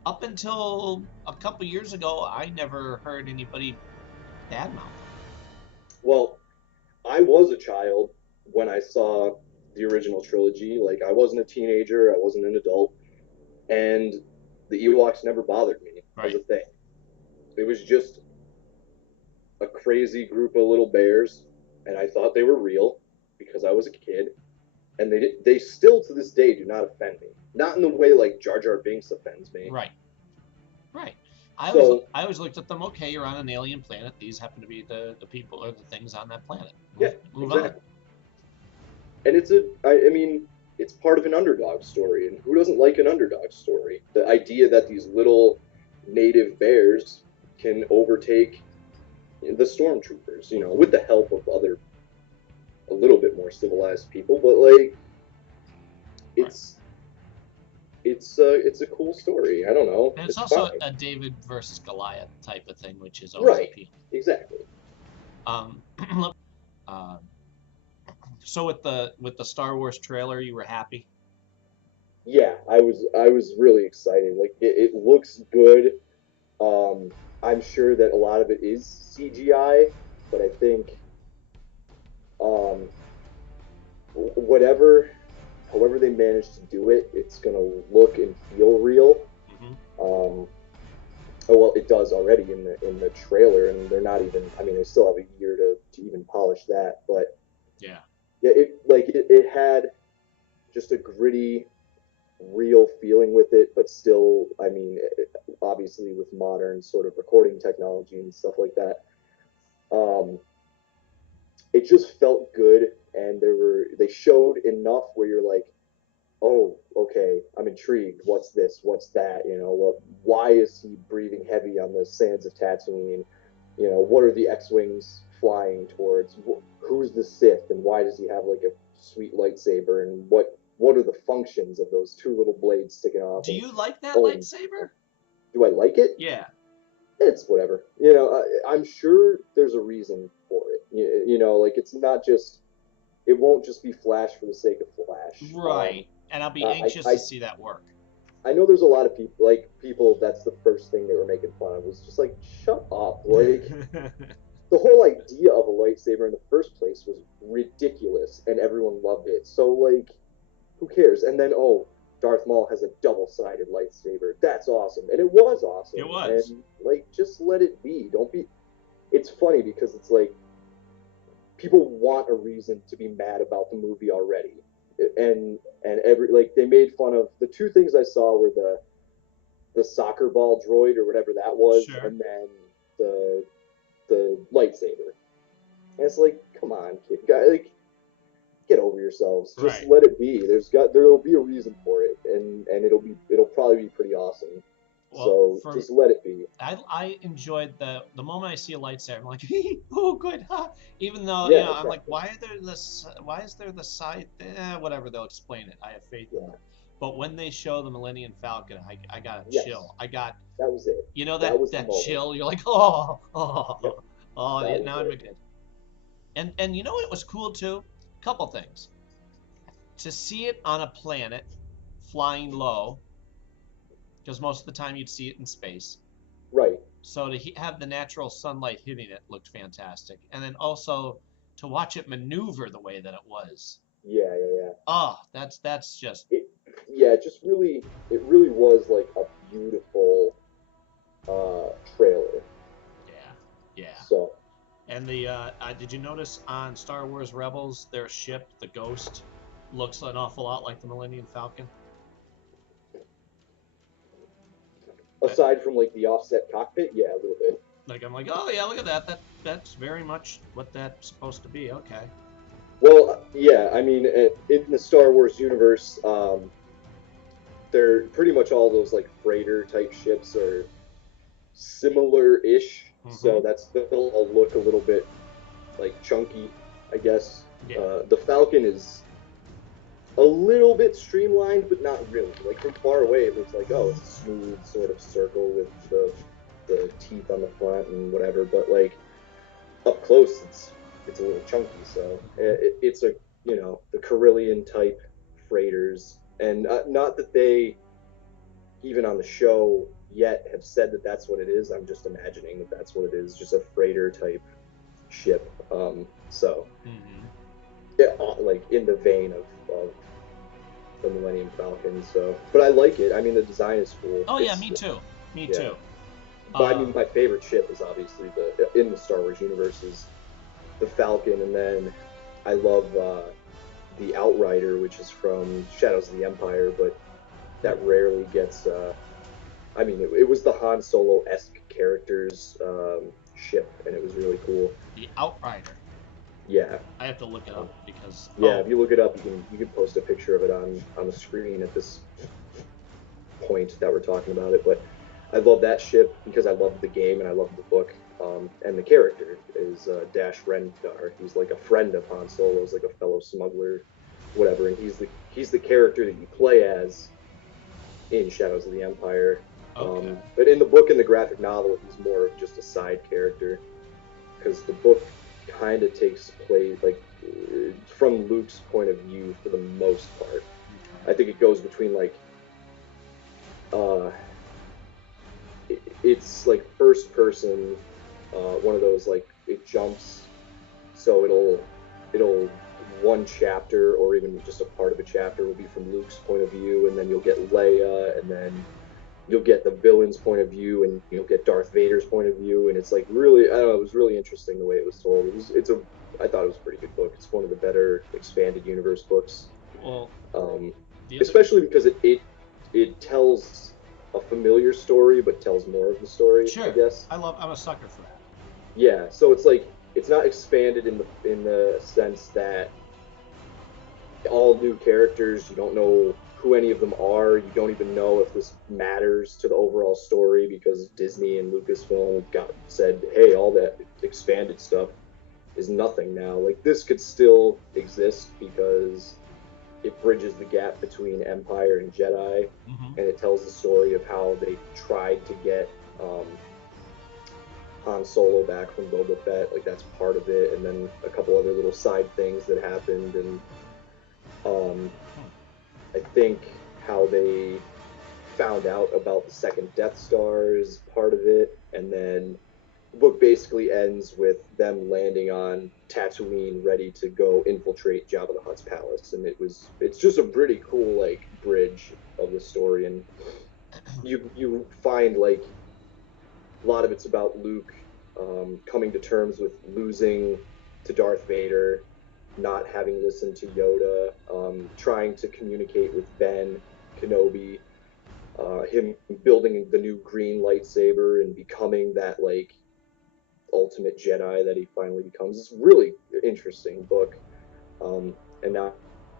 up until a couple years ago, I never heard anybody badmouth them. Well, I was a child when I saw the original trilogy. Like, I wasn't a teenager, I wasn't an adult, and the Ewoks never bothered me as a thing. It was just a crazy group of little bears, and I thought they were real because I was a kid. And they still to this day do not offend me. Not in the way like Jar Jar Binks offends me. Right. I always looked at them. Okay, you're on an alien planet. These happen to be the people or the things on that planet. Move on. And I mean, it's part of an underdog story, and who doesn't like an underdog story? The idea that these little native bears can overtake the stormtroopers, you know, with the help of other, a little bit more civilized people, but like, it's a cool story. I don't know. And it's also fine. A David versus Goliath type of thing, which is always appealing. Exactly. So with the Star Wars trailer, you were happy? Yeah, I was really excited. Like it looks good. I'm sure that a lot of it is CGI, but I think however they manage to do it, it's gonna look and feel real. Oh well, it does already in the trailer, and they're not even. I mean, they still have a year to even polish that, but yeah, it had just a gritty, real feeling with it, but still, I mean, obviously with modern sort of recording technology and stuff like that, it just felt good, and they showed enough where you're like, oh, okay, I'm intrigued. What's this? What's that? You know, why is he breathing heavy on the sands of Tatooine? You know, what are the X-Wings flying towards? Who's the Sith, and why does he have like a sweet lightsaber? And what are the functions of those two little blades sticking off? Do you like that lightsaber? Do I like it? Yeah. It's whatever. You know, I'm sure there's a reason for it. You know, like it's not just. It won't just be Flash for the sake of Flash. Right. And I'll be anxious to see that work. I know there's a lot of people, that's the first thing they were making fun of, was just like, shut up. Like, the whole idea of a lightsaber in the first place was ridiculous, and everyone loved it. So, like, who cares? And then, Darth Maul has a double-sided lightsaber. That's awesome. And it was awesome. It was. And, like, just let it be. Don't be... It's funny because it's like, people want a reason to be mad about the movie already. And they made fun of the two things I saw were the soccer ball droid or whatever that was, and then the lightsaber. And it's like, come on, kid, like, get over yourselves. Just let it be. There'll be a reason for it, and it'll probably be pretty awesome. Well, so just let it be. I enjoyed the moment I see a lightsaber, I'm like, oh, good, huh? Even though you know, I'm like, why is there the side? Whatever, they'll explain it. I have faith in them. But when they show the Millennium Falcon, I got a chill. That was it. You know that chill. You're like, now I'm good. And you know what was cool too? A couple things. To see it on a planet, flying low. Because most of the time you'd see it in space. Right. So to have the natural sunlight hitting it looked fantastic. And then also to watch it maneuver the way that it was. Yeah. Oh, that's just... It really was like a beautiful trailer. Yeah. So, And did you notice on Star Wars Rebels, their ship, the Ghost, looks an awful lot like the Millennium Falcon? Aside from like the offset cockpit, yeah, a little bit. Like I'm like, oh yeah, look at that. That's very much what that's supposed to be. Okay. Well, yeah, I mean, in the Star Wars universe, they're pretty much all those like freighter type ships are similar-ish. So they'll all look a little bit like chunky, I guess. Yeah. The Falcon is a little bit streamlined, but not really. Like from far away, it looks like, oh, it's a smooth sort of circle with the teeth on the front and whatever. But like up close, it's a little chunky. So it's a the Carillion type freighters, and not that they even on the show yet have said that that's what it is. I'm just imagining that that's what it is, just a freighter type ship. So yeah, like in the vein of the Millennium Falcon. So, but I like it. I mean, the design is cool. Oh yeah, me too. Me too. But I mean, my favorite ship is obviously in the Star Wars universe is the Falcon, and then I love the Outrider, which is from Shadows of the Empire, but that rarely gets. I mean, it was the Han Solo-esque character's ship, and it was really cool. The Outrider. Yeah. I have to look it up because. Yeah, if you look it up, you can post a picture of it on the screen at this point that we're talking about it. But I love that ship because I love the game and I love the book. And the character is Dash Rendar. He's like a friend of Han Solo's, like a fellow smuggler, whatever. And he's the character that you play as in Shadows of the Empire. Okay. But in the book and the graphic novel, he's more of just a side character because the book kind of takes place like from Luke's point of view for the most part. I think it goes between like it's like first person, one of those like it jumps, so it'll one chapter or even just a part of a chapter will be from Luke's point of view, and then you'll get Leia, and then you'll get the villain's point of view, and you'll get Darth Vader's point of view, and it's like really, I don't know, it was really interesting the way it was told. I thought it was a pretty good book. It's one of the better expanded universe books. Well, especially because it tells a familiar story, but tells more of the story. Sure. I guess. I'm a sucker for that. Yeah, so it's like it's not expanded in the sense that all new characters, you don't know who any of them are. You don't even know if this matters to the overall story because Disney and Lucasfilm said, hey, all that expanded stuff is nothing now. Like, this could still exist because it bridges the gap between Empire and Jedi, and it tells the story of how they tried to get Han Solo back from Boba Fett. Like, that's part of it, and then a couple other little side things that happened, and I think how they found out about the second Death Star is part of it, and then the book basically ends with them landing on Tatooine, ready to go infiltrate Jabba the Hutt's palace, and it's just a pretty cool like bridge of the story, and you find like a lot of it's about Luke coming to terms with losing to Darth Vader, not having listened to Yoda, trying to communicate with Ben Kenobi, him building the new green lightsaber and becoming that like ultimate Jedi that he finally becomes. It's a really interesting book, and now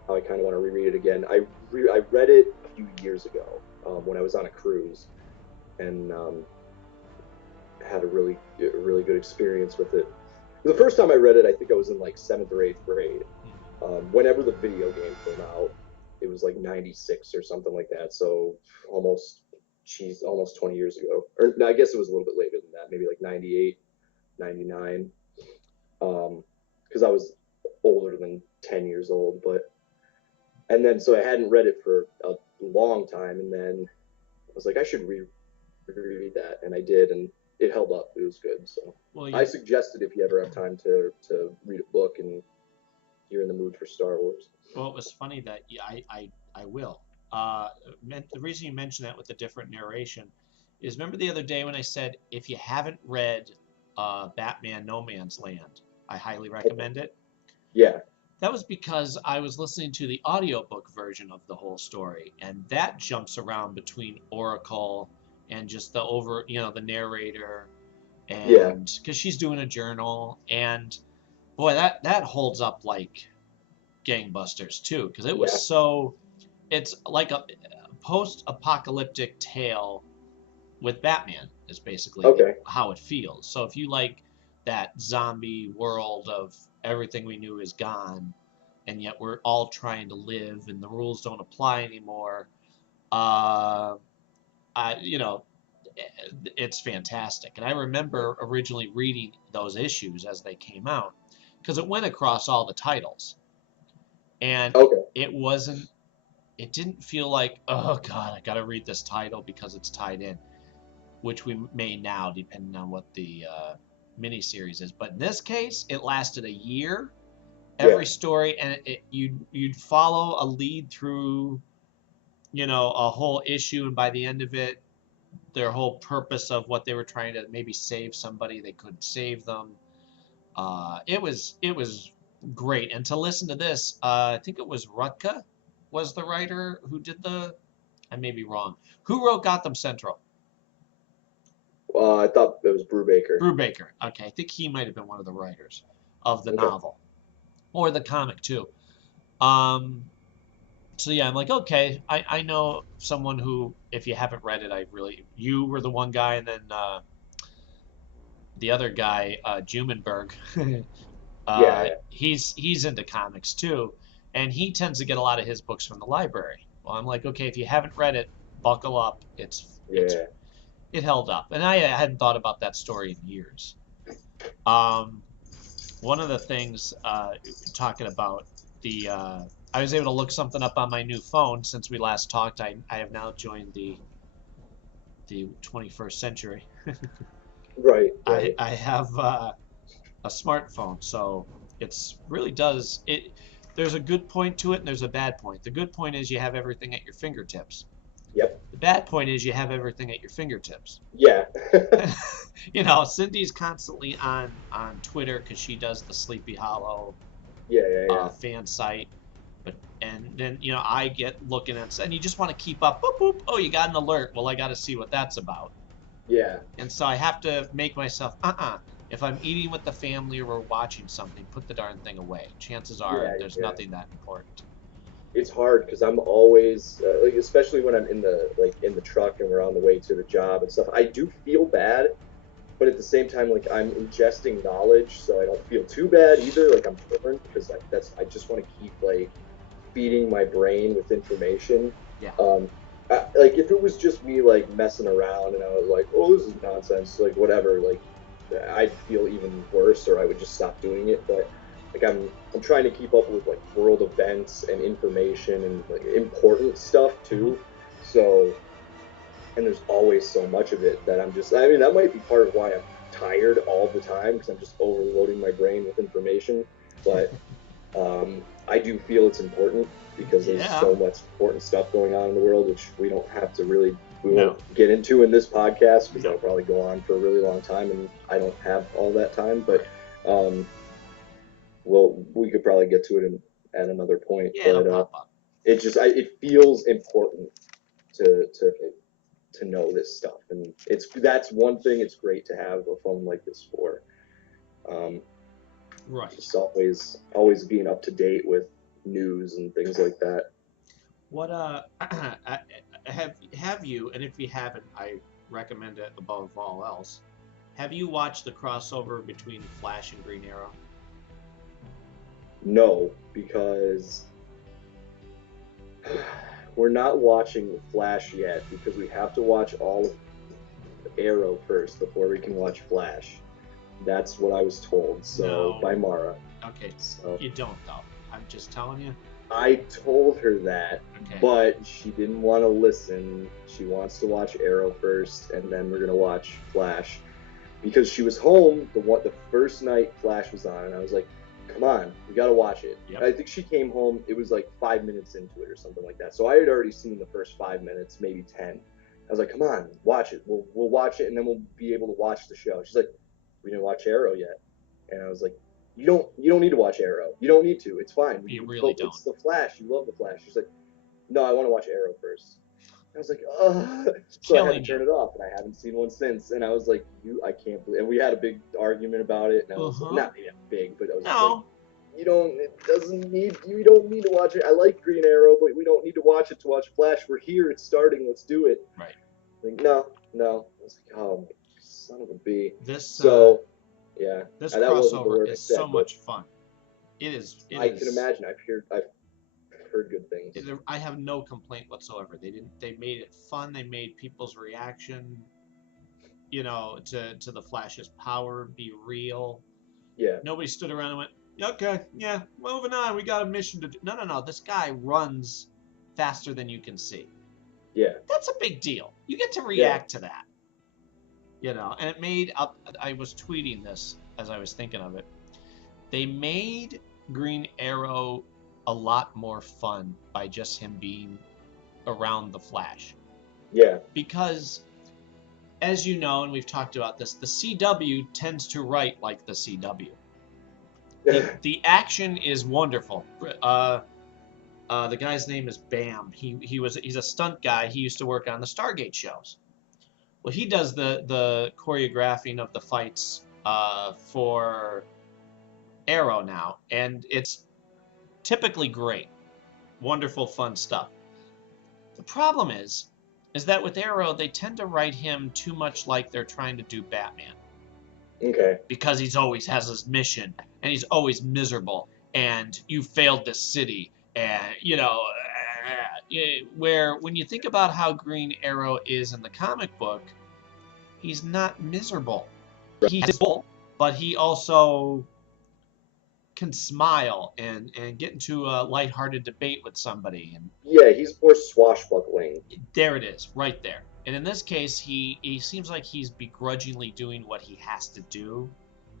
I kind of want to reread it again. I read it a few years ago when I was on a cruise, and had a really good experience with it. The first time I read it, I think I was in like 7th or 8th grade. Whenever the video game came out, it was like 96 or something like that. So almost 20 years ago. Or I guess it was a little bit later than that, maybe like 98, 99. Because I was older than 10 years old. And then so I hadn't read it for a long time, and then I was like, I should reread that, and I did, and it held up. It was good. So I suggested if you ever have time to read a book and you're in the mood for Star Wars. Well, it was funny that I will. The reason you mentioned that with the different narration is remember the other day when I said if you haven't read Batman No Man's Land. I highly recommend it. Yeah. That was because I was listening to the audiobook version of the whole story, and that jumps around between Oracle and just the narrator, and because she's doing a journal, and boy, that holds up like gangbusters too, because it was it's like a post-apocalyptic tale with Batman is basically how it feels. So if you like that zombie world of everything we knew is gone, and yet we're all trying to live and the rules don't apply anymore, it's fantastic. And I remember originally reading those issues as they came out because it went across all the titles, and it didn't feel like, oh god, I gotta read this title because it's tied in, which we may now, depending on what the miniseries is. But in this case, it lasted a year, every story, and you'd follow a lead through, a whole issue, and by the end of it, their whole purpose of what they were trying to maybe save somebody, they couldn't save them. It was great. And to listen to this, I think it was Rutka was the writer who did I may be wrong. Who wrote Gotham Central? I thought it was Brubaker. Brubaker. Okay, I think he might have been one of the writers of the novel or the comic too. So yeah, I'm like, okay, I know someone who, if you haven't read it, you were the one guy, and then the other guy, Jumenberg, he's into comics too, and he tends to get a lot of his books from the library. Well, I'm like, okay, if you haven't read it, buckle up. It held up, and I hadn't thought about that story in years. One of the things talking about I was able to look something up on my new phone since we last talked. I have now joined the 21st century. Right. I have a smartphone, so it's really does it. There's a good point to it, and there's a bad point. The good point is you have everything at your fingertips. Yep. The bad point is you have everything at your fingertips. Yeah. Cindy's constantly on Twitter because she does the Sleepy Hollow fan site. And then, I get looking at, and you just want to keep up. Boop, boop. Oh, you got an alert. Well, I got to see what that's about. Yeah. And so I have to make myself, if I'm eating with the family or we're watching something, put the darn thing away. Chances are there's nothing that important. It's hard because I'm always especially when I'm in the truck and we're on the way to the job and stuff. I do feel bad, but at the same time, I'm ingesting knowledge, so I don't feel too bad either. I'm torn because I just want to keep feeding my brain with information. Yeah. If it was just me messing around and I was like, oh, this is nonsense, whatever, I'd feel even worse, or I would just stop doing it. But I'm trying to keep up with world events and information and important stuff too. So, and there's always so much of it that that might be part of why I'm tired all the time, because I'm just overloading my brain with information. But I do feel it's important because there's so much important stuff going on in the world, which we don't have to we won't get into in this podcast because it'll probably go on for a really long time, and I don't have all that time. But we could probably get to it at another point. Yeah, but it feels important to know this stuff, and that's one thing it's great to have a phone like this for. Right. Just always being up to date with news and things like that. What have you, and if you haven't, I recommend it above all else. Have you watched the crossover between Flash and Green Arrow? No, because we're not watching Flash yet, because we have to watch all of Arrow first before we can watch Flash. That's what I was told. By Mara. Okay, so you don't though. I'm just telling you. I told her that, but she didn't want to listen. She wants to watch Arrow first, and then we're gonna watch Flash, because she was home the first night Flash was on, and I was like, "Come on, we gotta watch it." Yep. I think she came home. It was 5 minutes into it or something like that. So I had already seen the first 5 minutes, maybe 10. I was like, "Come on, watch it. We'll watch it, and then we'll be able to watch the show." She's like, we didn't watch Arrow yet. And I was like, you don't need to watch Arrow. You don't need to. It's fine. You really don't. It's the Flash. You love the Flash. She's like, no, I want to watch Arrow first. I was like, oh, so I had to turn it off, and I haven't seen one since. And I was like, I can't believe. And we had a big argument about it, and I was not big, but I was like, you don't need to watch it. I like Green Arrow, but we don't need to watch it to watch Flash. We're here. It's starting. Let's do it. Right. Like, no. I was like, oh, son of a b. This this crossover is so much fun. It is. I can imagine. I've heard good things. I have no complaint whatsoever. They made it fun. They made people's reaction, to the Flash's power be real. Yeah. Nobody stood around and went, okay, yeah, moving on. We got a mission to do. No. This guy runs faster than you can see. Yeah. That's a big deal. You get to react to that. And it made up. I was tweeting this as I was thinking of it. They made Green Arrow a lot more fun by just him being around the Flash. Yeah. Because, as you know, and we've talked about this, the CW tends to write like the CW. The action is wonderful. The guy's name is Bam. He's a stunt guy. He used to work on the Stargate shows. Well, he does the choreographing of the fights for Arrow now, and it's typically great, wonderful, fun stuff. The problem is that with Arrow, they tend to write him too much like they're trying to do Batman. Okay. Because he's always has his mission, and he's always miserable, and you failed this city, and where when you think about how Green Arrow is in the comic book, he's not miserable. He's miserable, but he also can smile and get into a lighthearted debate with somebody. And yeah, he's more swashbuckling. There it is, right there. And in this case, he seems like he's begrudgingly doing what he has to do.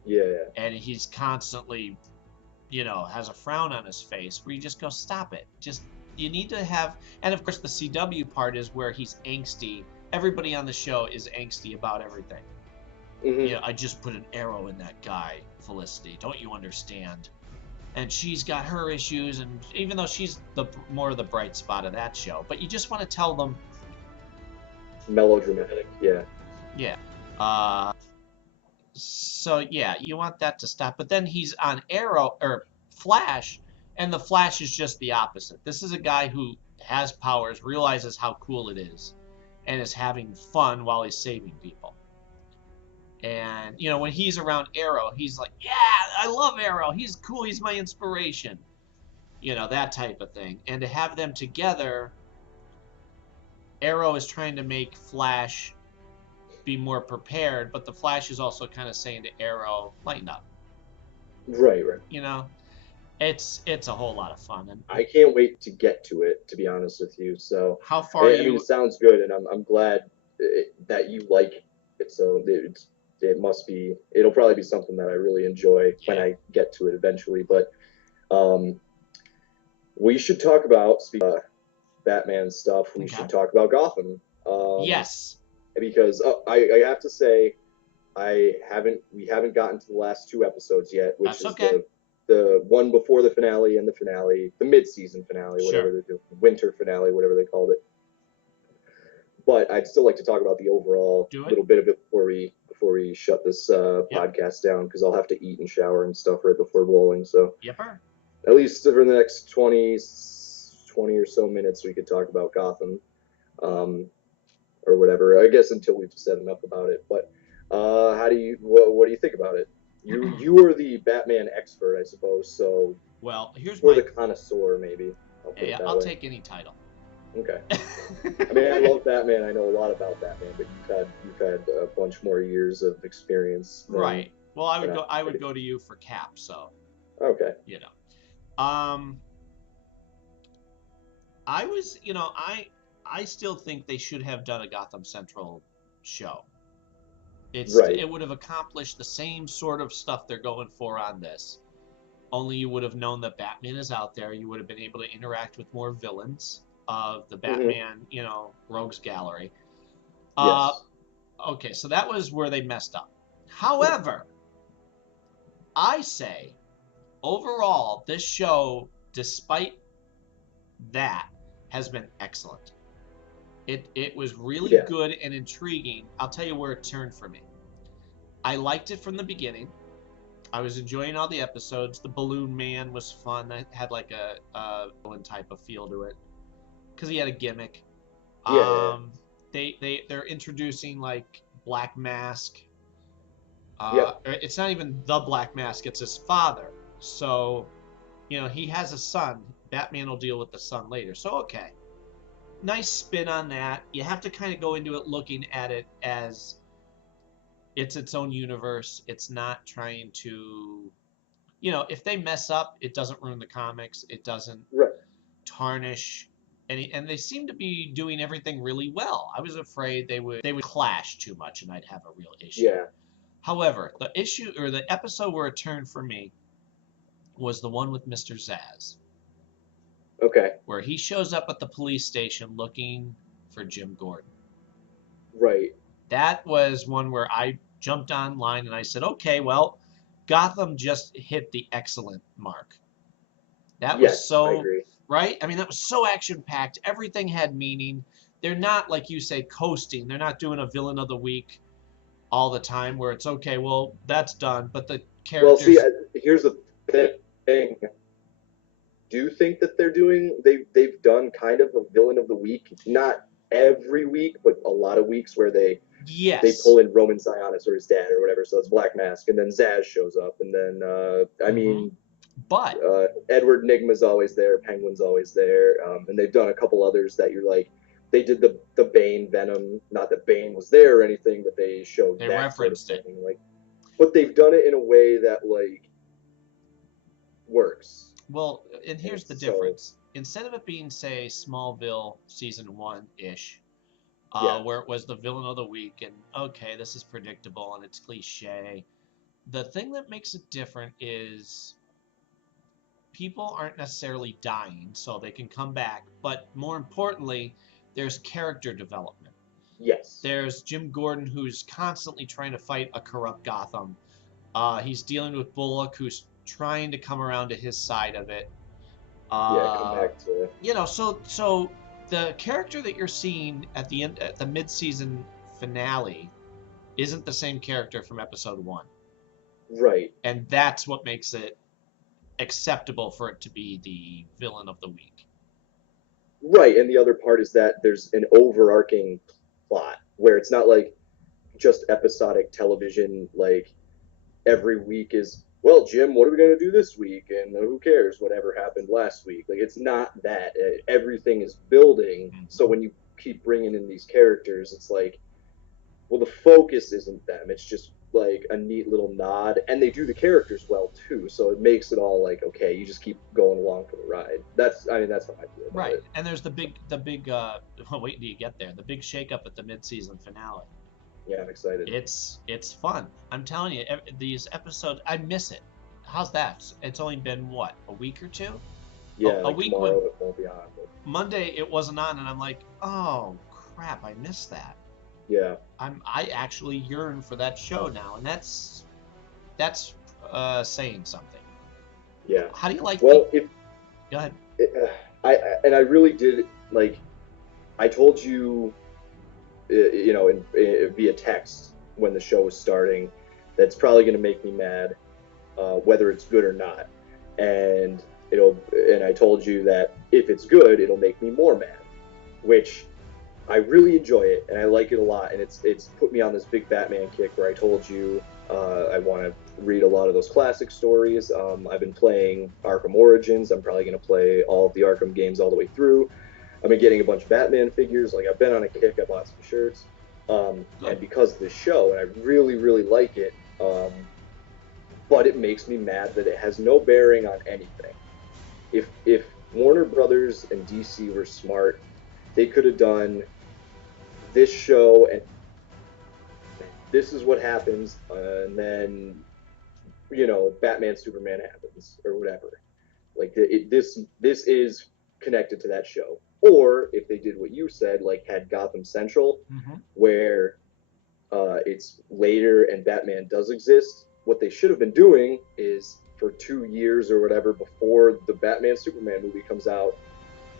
Yeah. And he's constantly, has a frown on his face where you just go, stop it. You need to have, and of course the CW part is where he's angsty. Everybody on the show is angsty about everything. Mm-hmm. I just put an arrow in that guy, Felicity. Don't you understand? And she's got her issues, and even though she's more of the bright spot of that show, but you just want to tell them. Melodramatic, yeah. Yeah. So yeah, you want that to stop. But then he's on Arrow or Flash, and the Flash is just the opposite. This is a guy who has powers, realizes how cool it is, and is having fun while he's saving people. And, when he's around Arrow, he's like, yeah, I love Arrow. He's cool. He's my inspiration. That type of thing. And to have them together, Arrow is trying to make Flash be more prepared, but the Flash is also kind of saying to Arrow, lighten up. Right. It's a whole lot of fun. And I can't wait to get to it, to be honest with you. So how far are you? I mean, it sounds good, and I'm glad that you like it. So it'll probably be something that I really enjoy when I get to it eventually. But we should talk about Batman stuff. We should talk about Gotham. Yes. Because I have to say, we haven't gotten to the last 2 episodes yet, which is the one before the finale and the finale, the mid-season finale, whatever they do, winter finale, whatever they called it. But I'd still like to talk about the overall little bit of it before we shut this podcast down, because I'll have to eat and shower and stuff right before rolling. So at least for the next 20 or so minutes, we could talk about Gotham, or whatever. I guess until we've said enough about it. But what do you think about it? You are the Batman expert, I suppose. So the connoisseur, maybe. I'll take any title. Okay. I mean, I love Batman. I know a lot about Batman, but you've had a bunch more years of experience. Right. Well, I would go to you for Cap. So. Okay. I still think they should have done a Gotham Central show. It would have accomplished the same sort of stuff they're going for on this. Only you would have known that Batman is out there. You would have been able to interact with more villains of the Batman, rogues gallery. Yes. Okay, so that was where they messed up. However, I say, overall, this show, despite that, has been excellent. It was really good and intriguing. I'll tell you where it turned for me. I liked it from the beginning. I was enjoying all the episodes. The Balloon Man was fun. It had like a villain type of feel to it because he had a gimmick. They're introducing like Black Mask. It's not even the Black Mask, it's his father. So, he has a son. Batman will deal with the son later. So, okay. Nice spin on that. You have to kind of go into it looking at it as it's its own universe. It's not trying to, if they mess up, it doesn't ruin the comics. It doesn't tarnish any, and they seem to be doing everything really well. I was afraid they would clash too much and I'd have a real issue. Yeah. However, the issue or the episode where it turned for me was the one with Mr. Zsasz. Okay. Where he shows up at the police station looking for Jim Gordon. Right. That was one where I jumped online and I said, okay, well, Gotham just hit the excellent mark. That was so, I agree. right? I mean, that was so action-packed. Everything had meaning. They're not, like you say, coasting. They're not doing a villain of the week all the time where it's, okay, well, that's done. But the characters... Well, see, here's the thing. Do you think that they've done kind of a villain of the week? Not every week, but a lot of weeks where they pull in Roman Sionis or his dad or whatever, so it's Black Mask, and then Zsasz shows up, and then but Edward Nygma's always there, Penguin's always there, and they've done a couple others that you're like, they did the Bane Venom, not that Bane was there or anything, but they showed that referenced sort of thing, like, but they've done it in a way that like works. Well, and here's the difference. Instead of it being, say, Smallville season 1-ish, where it was the villain of the week, and okay, this is predictable and it's cliche, the thing that makes it different is people aren't necessarily dying, so they can come back, but more importantly, there's character development. Yes. There's Jim Gordon, who's constantly trying to fight a corrupt Gotham. He's dealing with Bullock, who's trying to come around to his side of it. Come back to it. So the character that you're seeing at the end, at the mid-season finale, isn't the same character from episode 1. Right. And that's what makes it acceptable for it to be the villain of the week. Right, and the other part is that there's an overarching plot where it's not like just episodic television, like every week is, well, Jim, what are we going to do this week? And who cares whatever happened last week? Like, it's not that. Everything is building. So when you keep bringing in these characters, it's like, well, the focus isn't them. It's just like a neat little nod. And they do the characters well, too. So it makes it all like, okay, you just keep going along for the ride. That's how I feel about it. And there's the big, wait till you get there, the big shakeup at the mid-season finale. Yeah, I'm excited. It's fun. I'm telling you, these episodes, I miss it. How's that? It's only been, what, a week or two? Yeah, a week tomorrow it won't be on. But... Monday it wasn't on, and I'm like, oh, crap, I missed that. Yeah. I actually yearn for that show now, and that's saying something. Yeah. How do you like Well, Go ahead. I really did, like, I told you, via text when the show was starting, that's probably going to make me mad, whether it's good or not. And I told you that if it's good, it'll make me more mad, which I really enjoy it and I like it a lot. And it's put me on this big Batman kick where I told you I want to read a lot of those classic stories. I've been playing Arkham Origins. I'm probably going to play all of the Arkham games all the way through. I've been getting a bunch of Batman figures. Like, I've been on a kick. I bought some shirts. And because of this show, and I really, really like it, but it makes me mad that it has no bearing on anything. If Warner Brothers and DC were smart, they could have done this show, and this is what happens, and then, Batman, Superman happens, or whatever. Like, this is connected to that show. Or if they did what you said, like had Gotham Central, where it's later and Batman does exist, what they should have been doing is for 2 years or whatever before the Batman Superman movie comes out,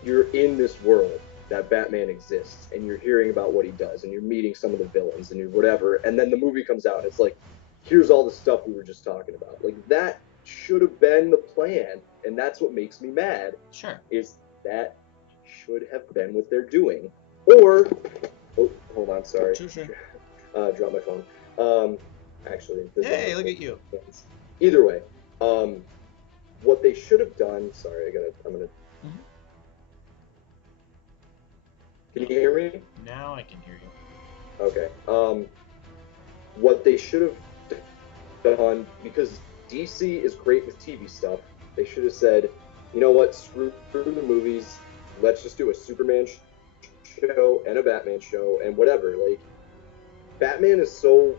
you're in this world that Batman exists, and you're hearing about what he does, and you're meeting some of the villains, and you're whatever, and then the movie comes out, and it's like, here's all the stuff we were just talking about. Like, that should have been the plan, and that's what makes me mad. Sure. Is that should have been what they're doing. Or, oh, hold on, sorry. Sure. Drop my phone. Actually, hey, look at you. Either way, what they should have done. Sorry, I'm gonna. Mm-hmm. Can you hear me? Now I can hear you. Okay. What they should have done, because DC is great with TV stuff, they should have said, you know what, screw the movies, let's just do a Superman show and a Batman show and whatever. Like, Batman is so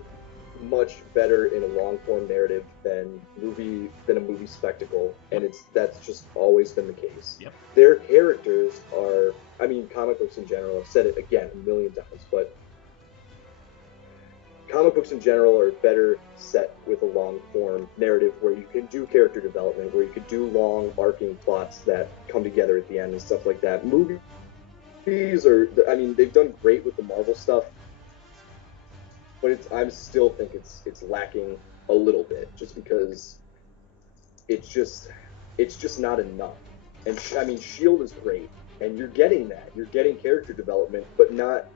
much better in a long-form narrative than a movie spectacle, and that's just always been the case. Yep. Their characters are, I mean, comic books in general, I've said it again a million times, but comic books in general are better set with a long-form narrative where you can do character development, where you could do long arcing plots that come together at the end and stuff like that. Movies are, I mean, they've done great with the Marvel stuff, but I still think it's lacking a little bit, just because it's just not enough. And I mean, S.H.I.E.L.D. is great, and you're getting that. You're getting character development, but not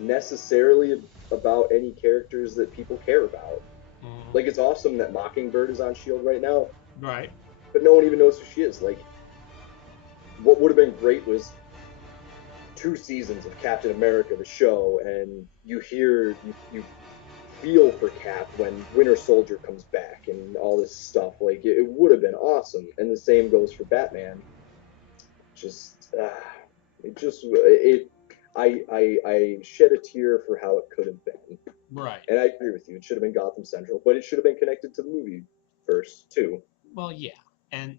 necessarily about any characters that people care about. Mm-hmm. Like, it's awesome that Mockingbird is on S.H.I.E.L.D. right now. Right. But no one even knows who she is. Like, what would have been great was 2 seasons of Captain America, the show, and you feel for Cap when Winter Soldier comes back and all this stuff. Like, it would have been awesome. And the same goes for Batman. I shed a tear for how it could have been. Right. And I agree with you. It should have been Gotham Central, but it should have been connected to the movie first too. Well, yeah. And,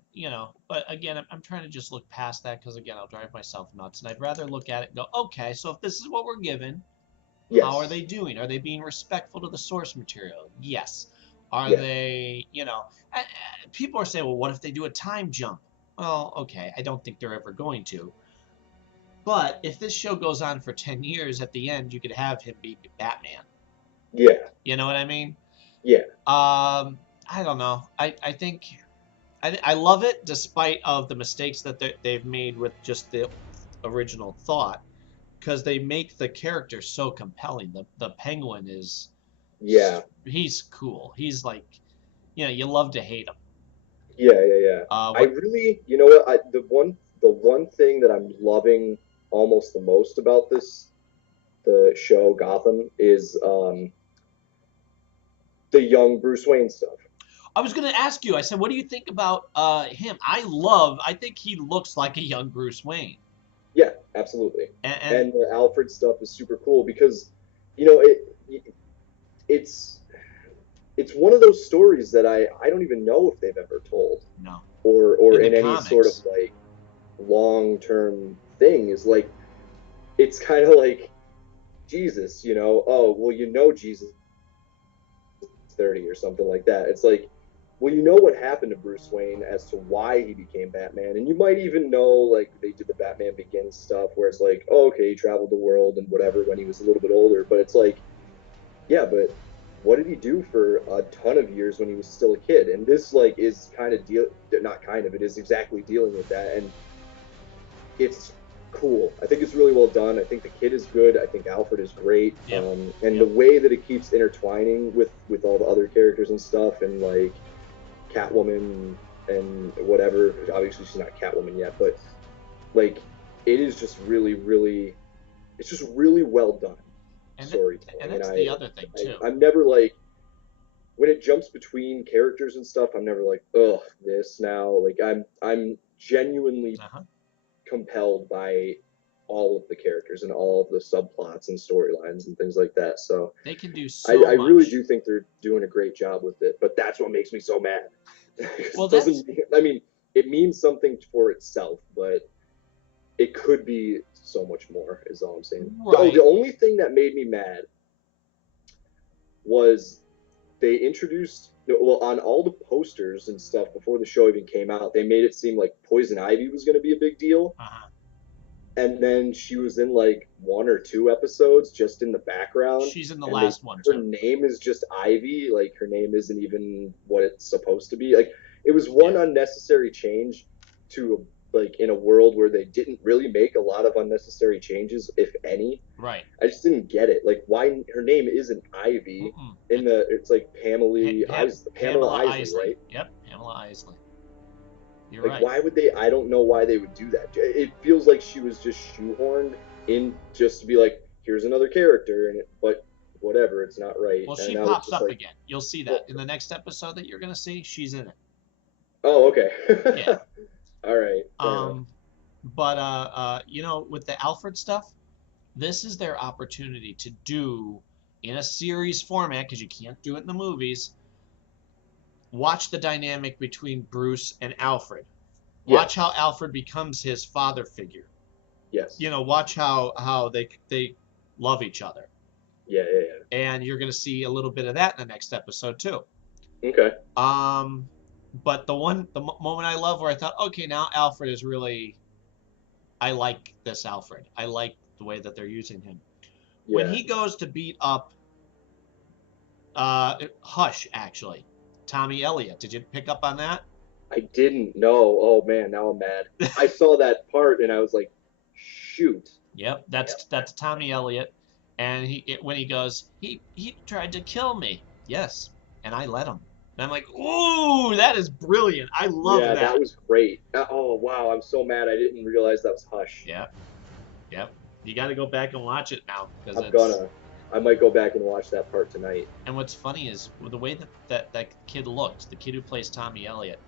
but again, I'm trying to just look past that, because, again, I'll drive myself nuts. And I'd rather look at it and go, okay, so if this is what we're given, yes. How are they doing? Are they being respectful to the source material? Yes. Are they, people are saying, well, what if they do a time jump? Well, okay, I don't think they're ever going to. But if this show goes on for 10 years, at the end, you could have him be Batman. Yeah. You know what I mean? Yeah. I don't know. I think... I love it, despite of the mistakes that they've made with just the original thought, because they make the character so compelling. The Penguin is, he's cool. He's like, you love to hate him. Yeah. I really, you know what? The one thing that I'm loving almost the most about the show Gotham is the young Bruce Wayne stuff. I was going to ask you, I said, what do you think about him? I think he looks like a young Bruce Wayne. Yeah, absolutely. And the Alfred stuff is super cool because, it's one of those stories that I don't even know if they've ever told. No. Or in any comics. Sort of like long-term thing. Is like, it's kind of like Jesus, Jesus is 30 or something like that. It's like, well, you know what happened to Bruce Wayne as to why he became Batman, and you might even know, like, they did the Batman Begins stuff where it's like, oh, okay, he traveled the world and whatever when he was a little bit older, but it's like, yeah, but what did he do for a ton of years when he was still a kid? And this, like, is it is exactly dealing with that, and it's cool. I think it's really well done. I think the kid is good. I think Alfred is great. Yep. The way that it keeps intertwining with all the other characters and stuff, and like Catwoman and whatever. Obviously, she's not Catwoman yet, but like, it is just really, really, it's just really well done storytelling. And that's the other thing too. I'm never like, when it jumps between characters and stuff, I'm never like, ugh, this now. Like, I'm genuinely compelled by all of the characters and all of the subplots and storylines and things like that. So they can do so much. I really do think they're doing a great job with it, but that's what makes me so mad. Well, it means something for itself, but it could be so much more, is all I'm saying. Right. The only thing that made me mad was they introduced Well, on all the posters and stuff before the show even came out, they made it seem like Poison Ivy was going to be a big deal. Uh-huh. And then she was in like 1 or 2 episodes just in the background. She's in the And last one her too. name is just Ivy. Like her name isn't even what it's supposed to be. Like it was one unnecessary change to like in a world where they didn't really make a lot of unnecessary changes, if any. Right. I just didn't get it. Like why her name isn't Ivy Mm-mm. in the it's like Pamela Pamela Isley, Isley, right? Yep, Pamela Isley. You're Like, right. why would they? I don't know why they would do that. It feels like she was just shoehorned in just to be like, here's another character, and but whatever, it's not right. Well, And she now it's pops just up like, again. You'll see that in the next episode that you're gonna see. She's in it. oh, okay. Yeah. All right. But you know, with the Alfred stuff, this is their opportunity to do in a series format because you can't do it in the movies. Watch the dynamic between Bruce and Alfred. Watch how Alfred becomes his father figure. Yes. You know, watch how they love each other. Yeah. And you're gonna see a little bit of that in the next episode too. Okay. But the moment I love where I thought, okay, now Alfred is really, I like this Alfred. I like the way that they're using him. Yeah. When he goes to beat up Hush, actually, Tommy Elliott. Did you pick up on that? I didn't know. Oh man, now I'm mad. I saw that part and I was like, shoot. Yep, that's Tommy Elliott, and when he goes, he tried to kill me. Yes, and I let him. And I'm like, ooh, that is brilliant. I love that. Yeah, that was great. Oh wow, I'm so mad. I didn't realize that was Hush. Yep. You got to go back and watch it now because I might go back and watch that part tonight. And what's funny is the way that kid looked, the kid who plays Tommy Elliott,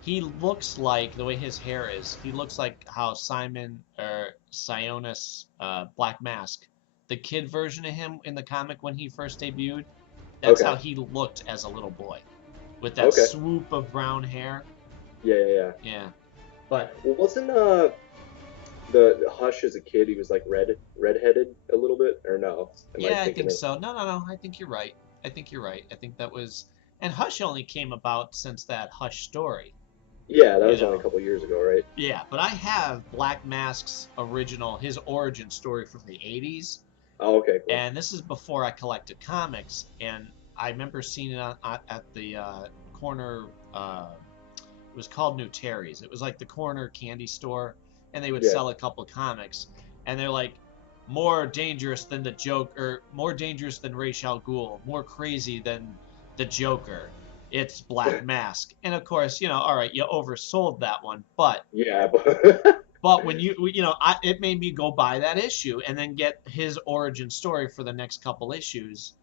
he looks like, the way his hair is, he looks like how Sionis, Black Mask, the kid version of him in the comic when he first debuted, that's how he looked as a little boy, with that swoop of brown hair. Yeah. But wasn't the Hush as a kid, he was like redheaded a little bit, or no? I think so. No. I think you're right. I think that was, and Hush only came about since that Hush story. Yeah, that was only a couple years ago, right? Yeah, but I have Black Mask's his origin story from the 80s. Oh, okay. Cool. And this is before I collected comics, and I remember seeing it at the corner. It was called New Terry's. It was like the corner candy store, and they would sell a couple of comics, and they're like, more dangerous than the Joker, more dangerous than Ra's al Ghul, more crazy than the Joker. It's Black Mask. And of course, all right, you oversold that one, but but when it made me go buy that issue and then get his origin story for the next couple issues.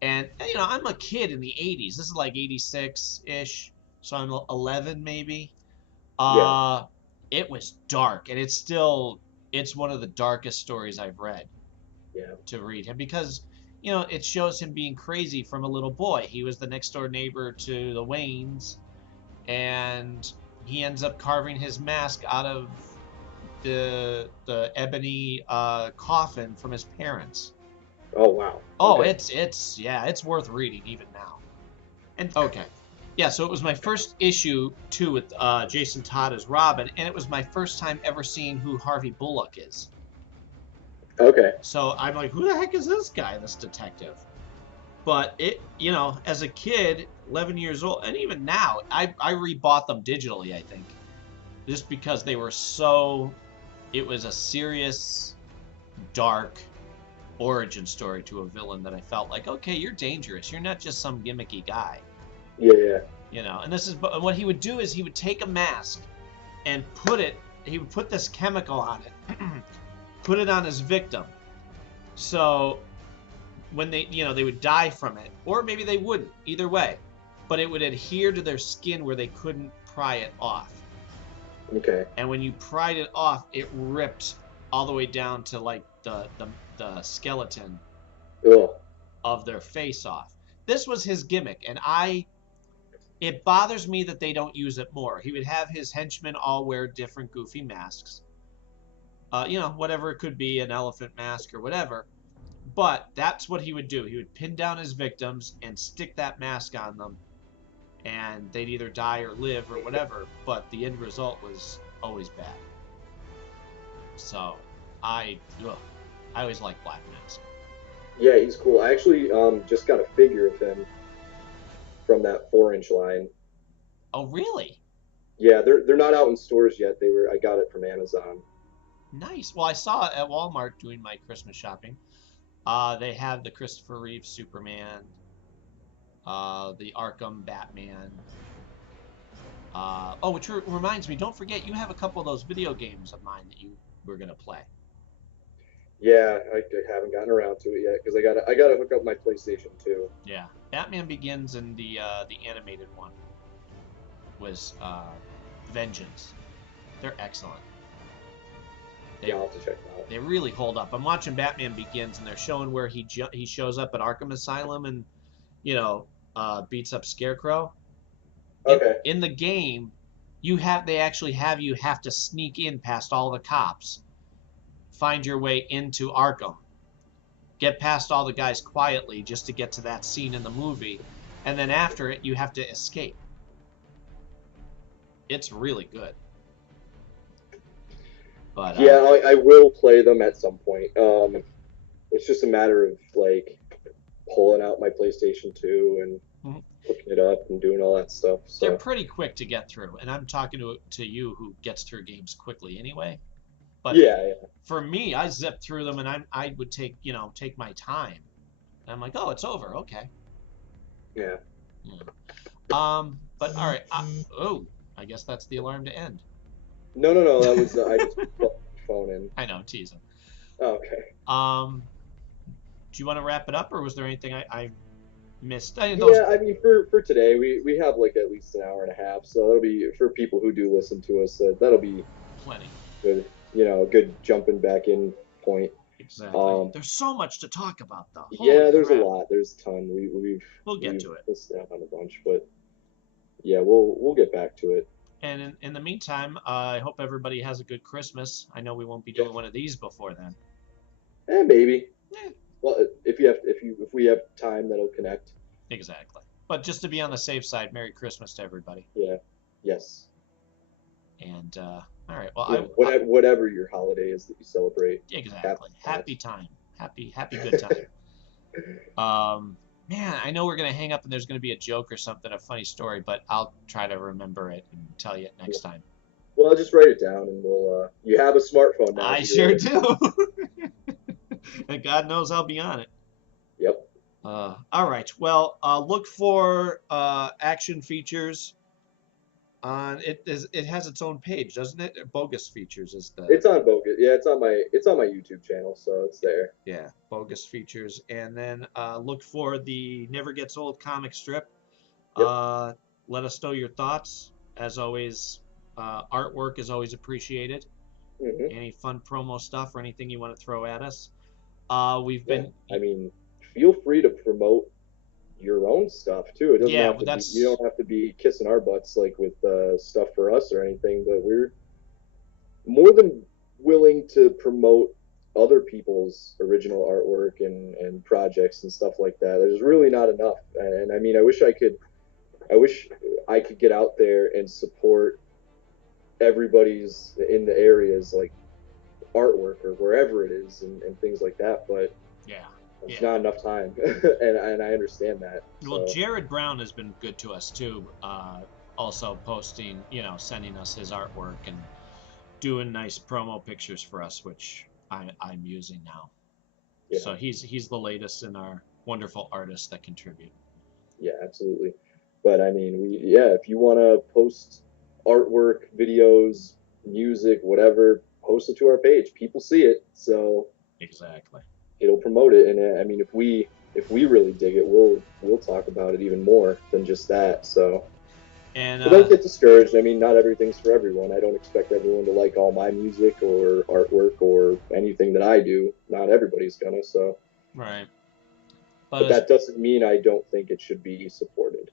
And I'm a kid in the 80s. This is like 86-ish, so I'm 11 maybe. It was dark, and it's one of the darkest stories I've read. To read him, because it shows him being crazy from a little boy. He was the next door neighbor to the Waynes, and he ends up carving his mask out of the ebony coffin from his parents. Oh wow. Oh, it's worth reading even now. And so it was my first issue too with Jason Todd as Robin, and it was my first time ever seeing who Harvey Bullock is. Okay. So I'm like, who the heck is this guy, this detective? But as a kid, 11 years old, and even now, I rebought them digitally, I think. Just because they were it was a serious, dark origin story to a villain that I felt like, okay, you're dangerous. You're not just some gimmicky guy. Yeah. And this is what he would do is he would take a mask and he would put this chemical on it. Put it on his victim, so when they would die from it, or maybe they wouldn't, either way, but it would adhere to their skin where they couldn't pry it off. Okay. And when you pried it off, it ripped all the way down to like the skeleton of their face off. This was his gimmick, and it bothers me that they don't use it more. He would have his henchmen all wear different goofy masks. Whatever it could be, an elephant mask or whatever. But that's what he would do. He would pin down his victims and stick that mask on them and they'd either die or live or whatever, but the end result was always bad. So I always liked Black Mask. Yeah, he's cool. I actually just got a figure of him from that 4-inch line. Oh, really? Yeah, they're not out in stores yet. I got it from Amazon. Nice. Well, I saw it at Walmart doing my Christmas shopping. They have the Christopher Reeve Superman, the Arkham Batman. Which reminds me, don't forget, you have a couple of those video games of mine that you were gonna play. Yeah, I haven't gotten around to it yet because I gotta hook up my PlayStation 2. Yeah, Batman Begins and the animated one was Vengeance. They're excellent. Yeah, I'll have to check them out. They really hold up. I'm watching Batman Begins, and they're showing where he shows up at Arkham Asylum and beats up Scarecrow. Okay. In the game, they actually have you have to sneak in past all the cops, find your way into Arkham, get past all the guys quietly just to get to that scene in the movie, and then after it, you have to escape. It's really good. But yeah, I will play them at some point. It's just a matter of like pulling out my PlayStation 2 and hooking it up and doing all that stuff. So. They're pretty quick to get through, and I'm talking to you who gets through games quickly anyway. But yeah. For me, I zip through them, and I would take my time. And I'm like, oh, it's over, okay. Yeah. But all right. I guess that's the alarm to end. No. That was I just plugged my phone in. I know, I'm teasing. Okay. Do you want to wrap it up, or was there anything I missed? Yeah, I mean, for today, we have like at least an hour and a half, so that'll be for people who do listen to us. That'll be plenty. Good, a good jumping back in point. Exactly. There's so much to talk about, though. Holy there's crap. A lot. There's a ton. We'll get to it. We'll snap on a bunch, but yeah, we'll get back to it. And in the meantime, I hope everybody has a good Christmas. I know we won't be doing one of these before then. Maybe. Yeah. Well, if we have time, that'll connect. Exactly. But just to be on the safe side, Merry Christmas to everybody. Yeah. Yes. And all right. Well, whatever your holiday is that you celebrate. Exactly. Happy time. Happy good time. Man, I know we're gonna hang up and there's gonna be a joke or something, a funny story, but I'll try to remember it and tell you it next time. Well, I'll just write it down, and we'll. You have a smartphone now. I sure do. And God knows I'll be on it. Yep. All right. Well, look for action features. It has its own page, doesn't it? Bogus Features is the. It's on Bogus. Yeah, it's on my YouTube channel, so it's there. Yeah, Bogus Features, and then look for the Never Gets Old comic strip. Yep. Let us know your thoughts. As always, artwork is always appreciated. Mm-hmm. Any fun promo stuff or anything you want to throw at us. We've been. I mean, feel free to promote your own stuff too. It doesn't have to be, you don't have to be kissing our butts like with stuff for us or anything, but we're more than willing to promote other people's original artwork and projects and stuff like that. There's really not enough, and I mean, I wish I could get out there and support everybody's in the areas like artwork or wherever it is and things like that, but it's not enough time. and I understand that. Well, Jared Brown has been good to us too, also posting, sending us his artwork and doing nice promo pictures for us, which I'm using now. Yeah. So he's the latest in our wonderful artists that contribute. Yeah, absolutely. But I mean, if you want to post artwork, videos, music, whatever, post it to our page. People see it, so exactly, it'll promote it. And I mean, if we really dig it, we'll talk about it even more than just that. So, but don't get discouraged. I mean, not everything's for everyone. I don't expect everyone to like all my music or artwork or anything that I do. Not everybody's gonna. So, right. But that doesn't mean I don't think it should be supported.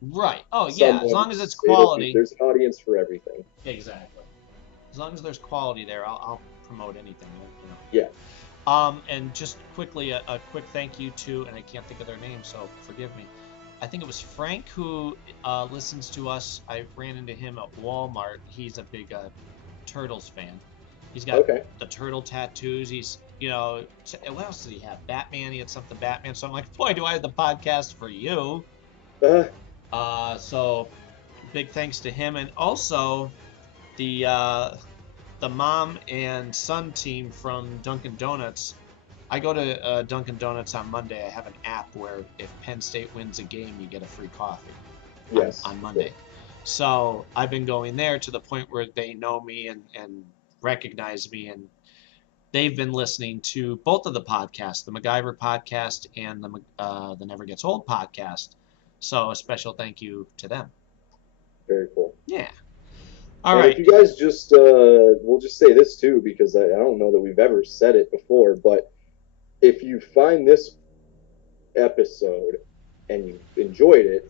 Right. Oh, yeah. As long as it's quality. There's an audience for everything. Exactly. As long as there's quality there, I'll promote anything. Yeah. And just quickly, a quick thank you to, and I can't think of their name, so forgive me. I think it was Frank who listens to us. I ran into him at Walmart. He's a big Turtles fan. He's got the turtle tattoos. He's, what else did he have? Batman. He had something Batman. So I'm like, boy, do I have the podcast for you. So big thanks to him. And also the mom and son team from Dunkin' Donuts. I go to Dunkin' Donuts on Monday. I have an app where if Penn State wins a game, you get a free coffee on Monday. Yeah. So I've been going there to the point where they know me and recognize me, and they've been listening to both of the podcasts, the MacGyver podcast and the Never Gets Old podcast. So a special thank you to them. Very cool. Yeah. All right. If you guys just, we'll just say this too, because I don't know that we've ever said it before, but if you find this episode and you enjoyed it,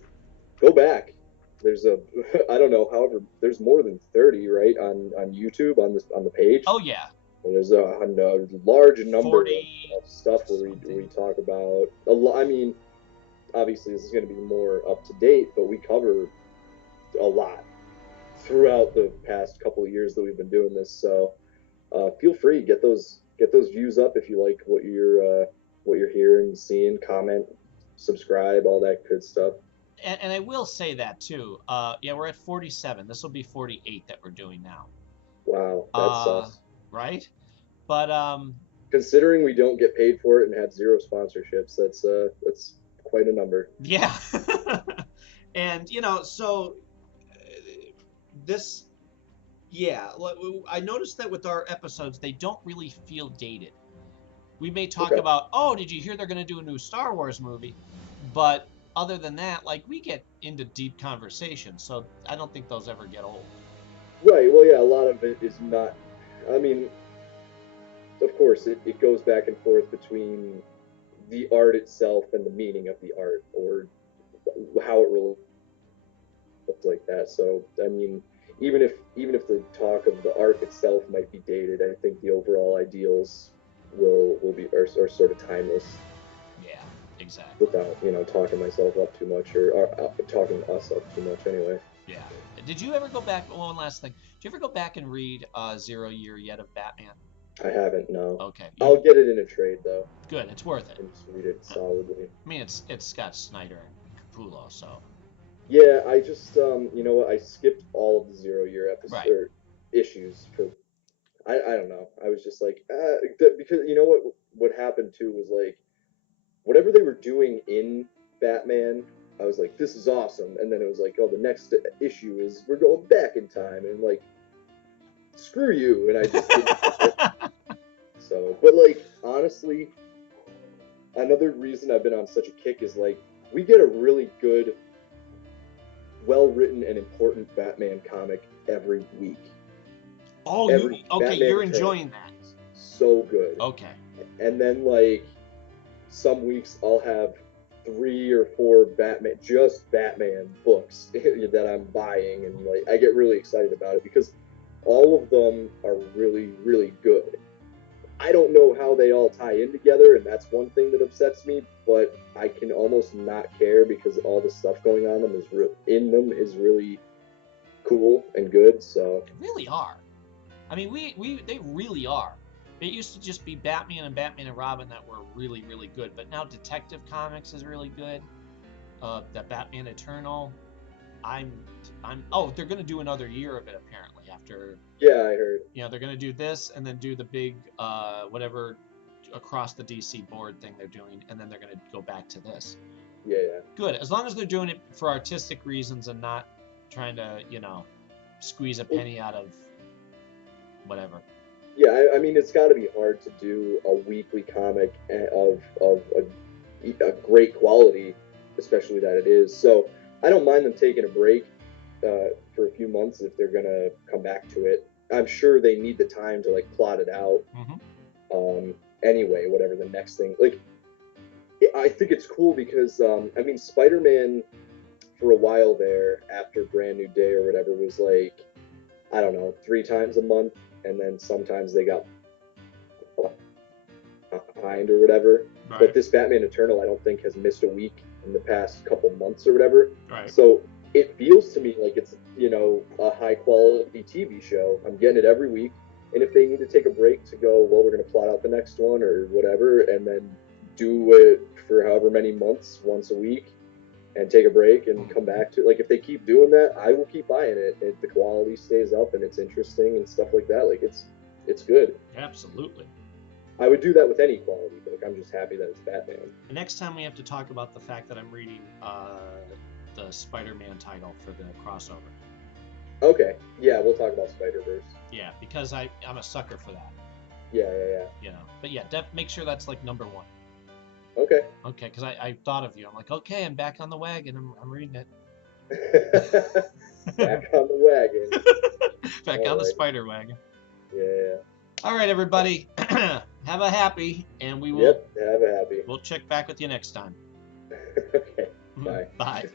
go back. There's I don't know, however, there's more than 30, right, on YouTube on the page. Oh yeah. There's a large number of stuff where we talk about a lot. I mean, obviously this is going to be more up to date, but we cover a lot throughout the past couple of years that we've been doing this. So feel free, get those views up if you like what you're hearing, seeing, comment, subscribe, all that good stuff. And I will say that too. Yeah, we're at 47. This will be 48 that we're doing now. Wow, that sucks. Right? But considering we don't get paid for it and have 0 sponsorships, that's quite a number. Yeah. And so this, yeah, I noticed that with our episodes, they don't really feel dated. We may talk about, oh, did you hear they're going to do a new Star Wars movie? But other than that, like, we get into deep conversations, so I don't think those ever get old. Right. Well, yeah, a lot of it is not. I mean, of course, it goes back and forth between the art itself and the meaning of the art, or how it really looks like that. So, I mean, even if the talk of the art itself might be dated, I think the overall ideals will be are sort of timeless. Yeah, exactly. Without talking myself up too much, or talking us up too much anyway. Yeah. Did you ever go back? One last thing. Did you ever go back and read 0 Year Yet of Batman? I haven't, no. Okay. I'll get it in a trade though. Good, it's worth it. And just read it solidly. I mean, it's Scott Snyder and Capullo, so. Yeah, I just I skipped all of the 0 Year episodes or issues for. I don't know. I was just like, because what happened too was like, whatever they were doing in Batman, I was like, this is awesome. And then it was like, oh, the next issue is we're going back in time, and like, screw you. And I just didn't. So, but like, honestly, another reason I've been on such a kick is like, we get a really good, well-written and important Batman comic every week. Oh, you're enjoying that. So good. Okay. And then like, some weeks I'll have 3 or 4 Batman books that I'm buying, and like, I get really excited about it because all of them are really, really good. I don't know how they all tie in together, and that's one thing that upsets me, but I can almost not care because all the stuff going on in them is really cool and good. So they really are. I mean, they really are. It used to just be Batman and Robin that were really, really good, but now Detective Comics is really good. The Batman Eternal. They're gonna do another year of it apparently after. Yeah, I heard. They're gonna do this and then do the big whatever across the DC board thing they're doing, and then they're gonna go back to this. Yeah. Good, as long as they're doing it for artistic reasons and not trying to squeeze a penny out of whatever. Yeah, I mean, it's got to be hard to do a weekly comic of a great quality, especially that it is. So I don't mind them taking a break for a few months if they're gonna come back to it. I'm sure they need the time to like plot it out. Mm-hmm. Anyway, whatever the next thing. Like, I think it's cool because I mean, Spider-Man for a while there after Brand New Day or whatever was like, I don't know, 3 times a month. And then sometimes they got behind or whatever. Right. But this Batman Eternal, I don't think has missed a week in the past couple months or whatever. Right. So it feels to me like it's, you know, a high quality TV show. I'm getting it every week. And if they need to take a break to go, well, we're going to plot out the next one or whatever, and then do it for however many months, once a week, and take a break and come back to it. Like, if they keep doing that, I will keep buying it. If the quality stays up and it's interesting and stuff like that, like, it's good. Absolutely. I would do that with any quality book. I'm just happy that it's Batman. The next time we have to talk about the fact that I'm reading the Spider-Man title for the crossover. Okay. Yeah, we'll talk about Spider-Verse. Yeah, because I'm a sucker for that. Yeah. You know, but yeah, make sure that's like number one. Okay. Okay, because I thought of you. I'm like, okay, I'm back on the wagon. I'm reading it. Back on the wagon. Back on the spider wagon. Yeah. All right, everybody. Have a happy, and we will. Yep, have a happy. We'll check back with you next time. Okay. Bye. Bye.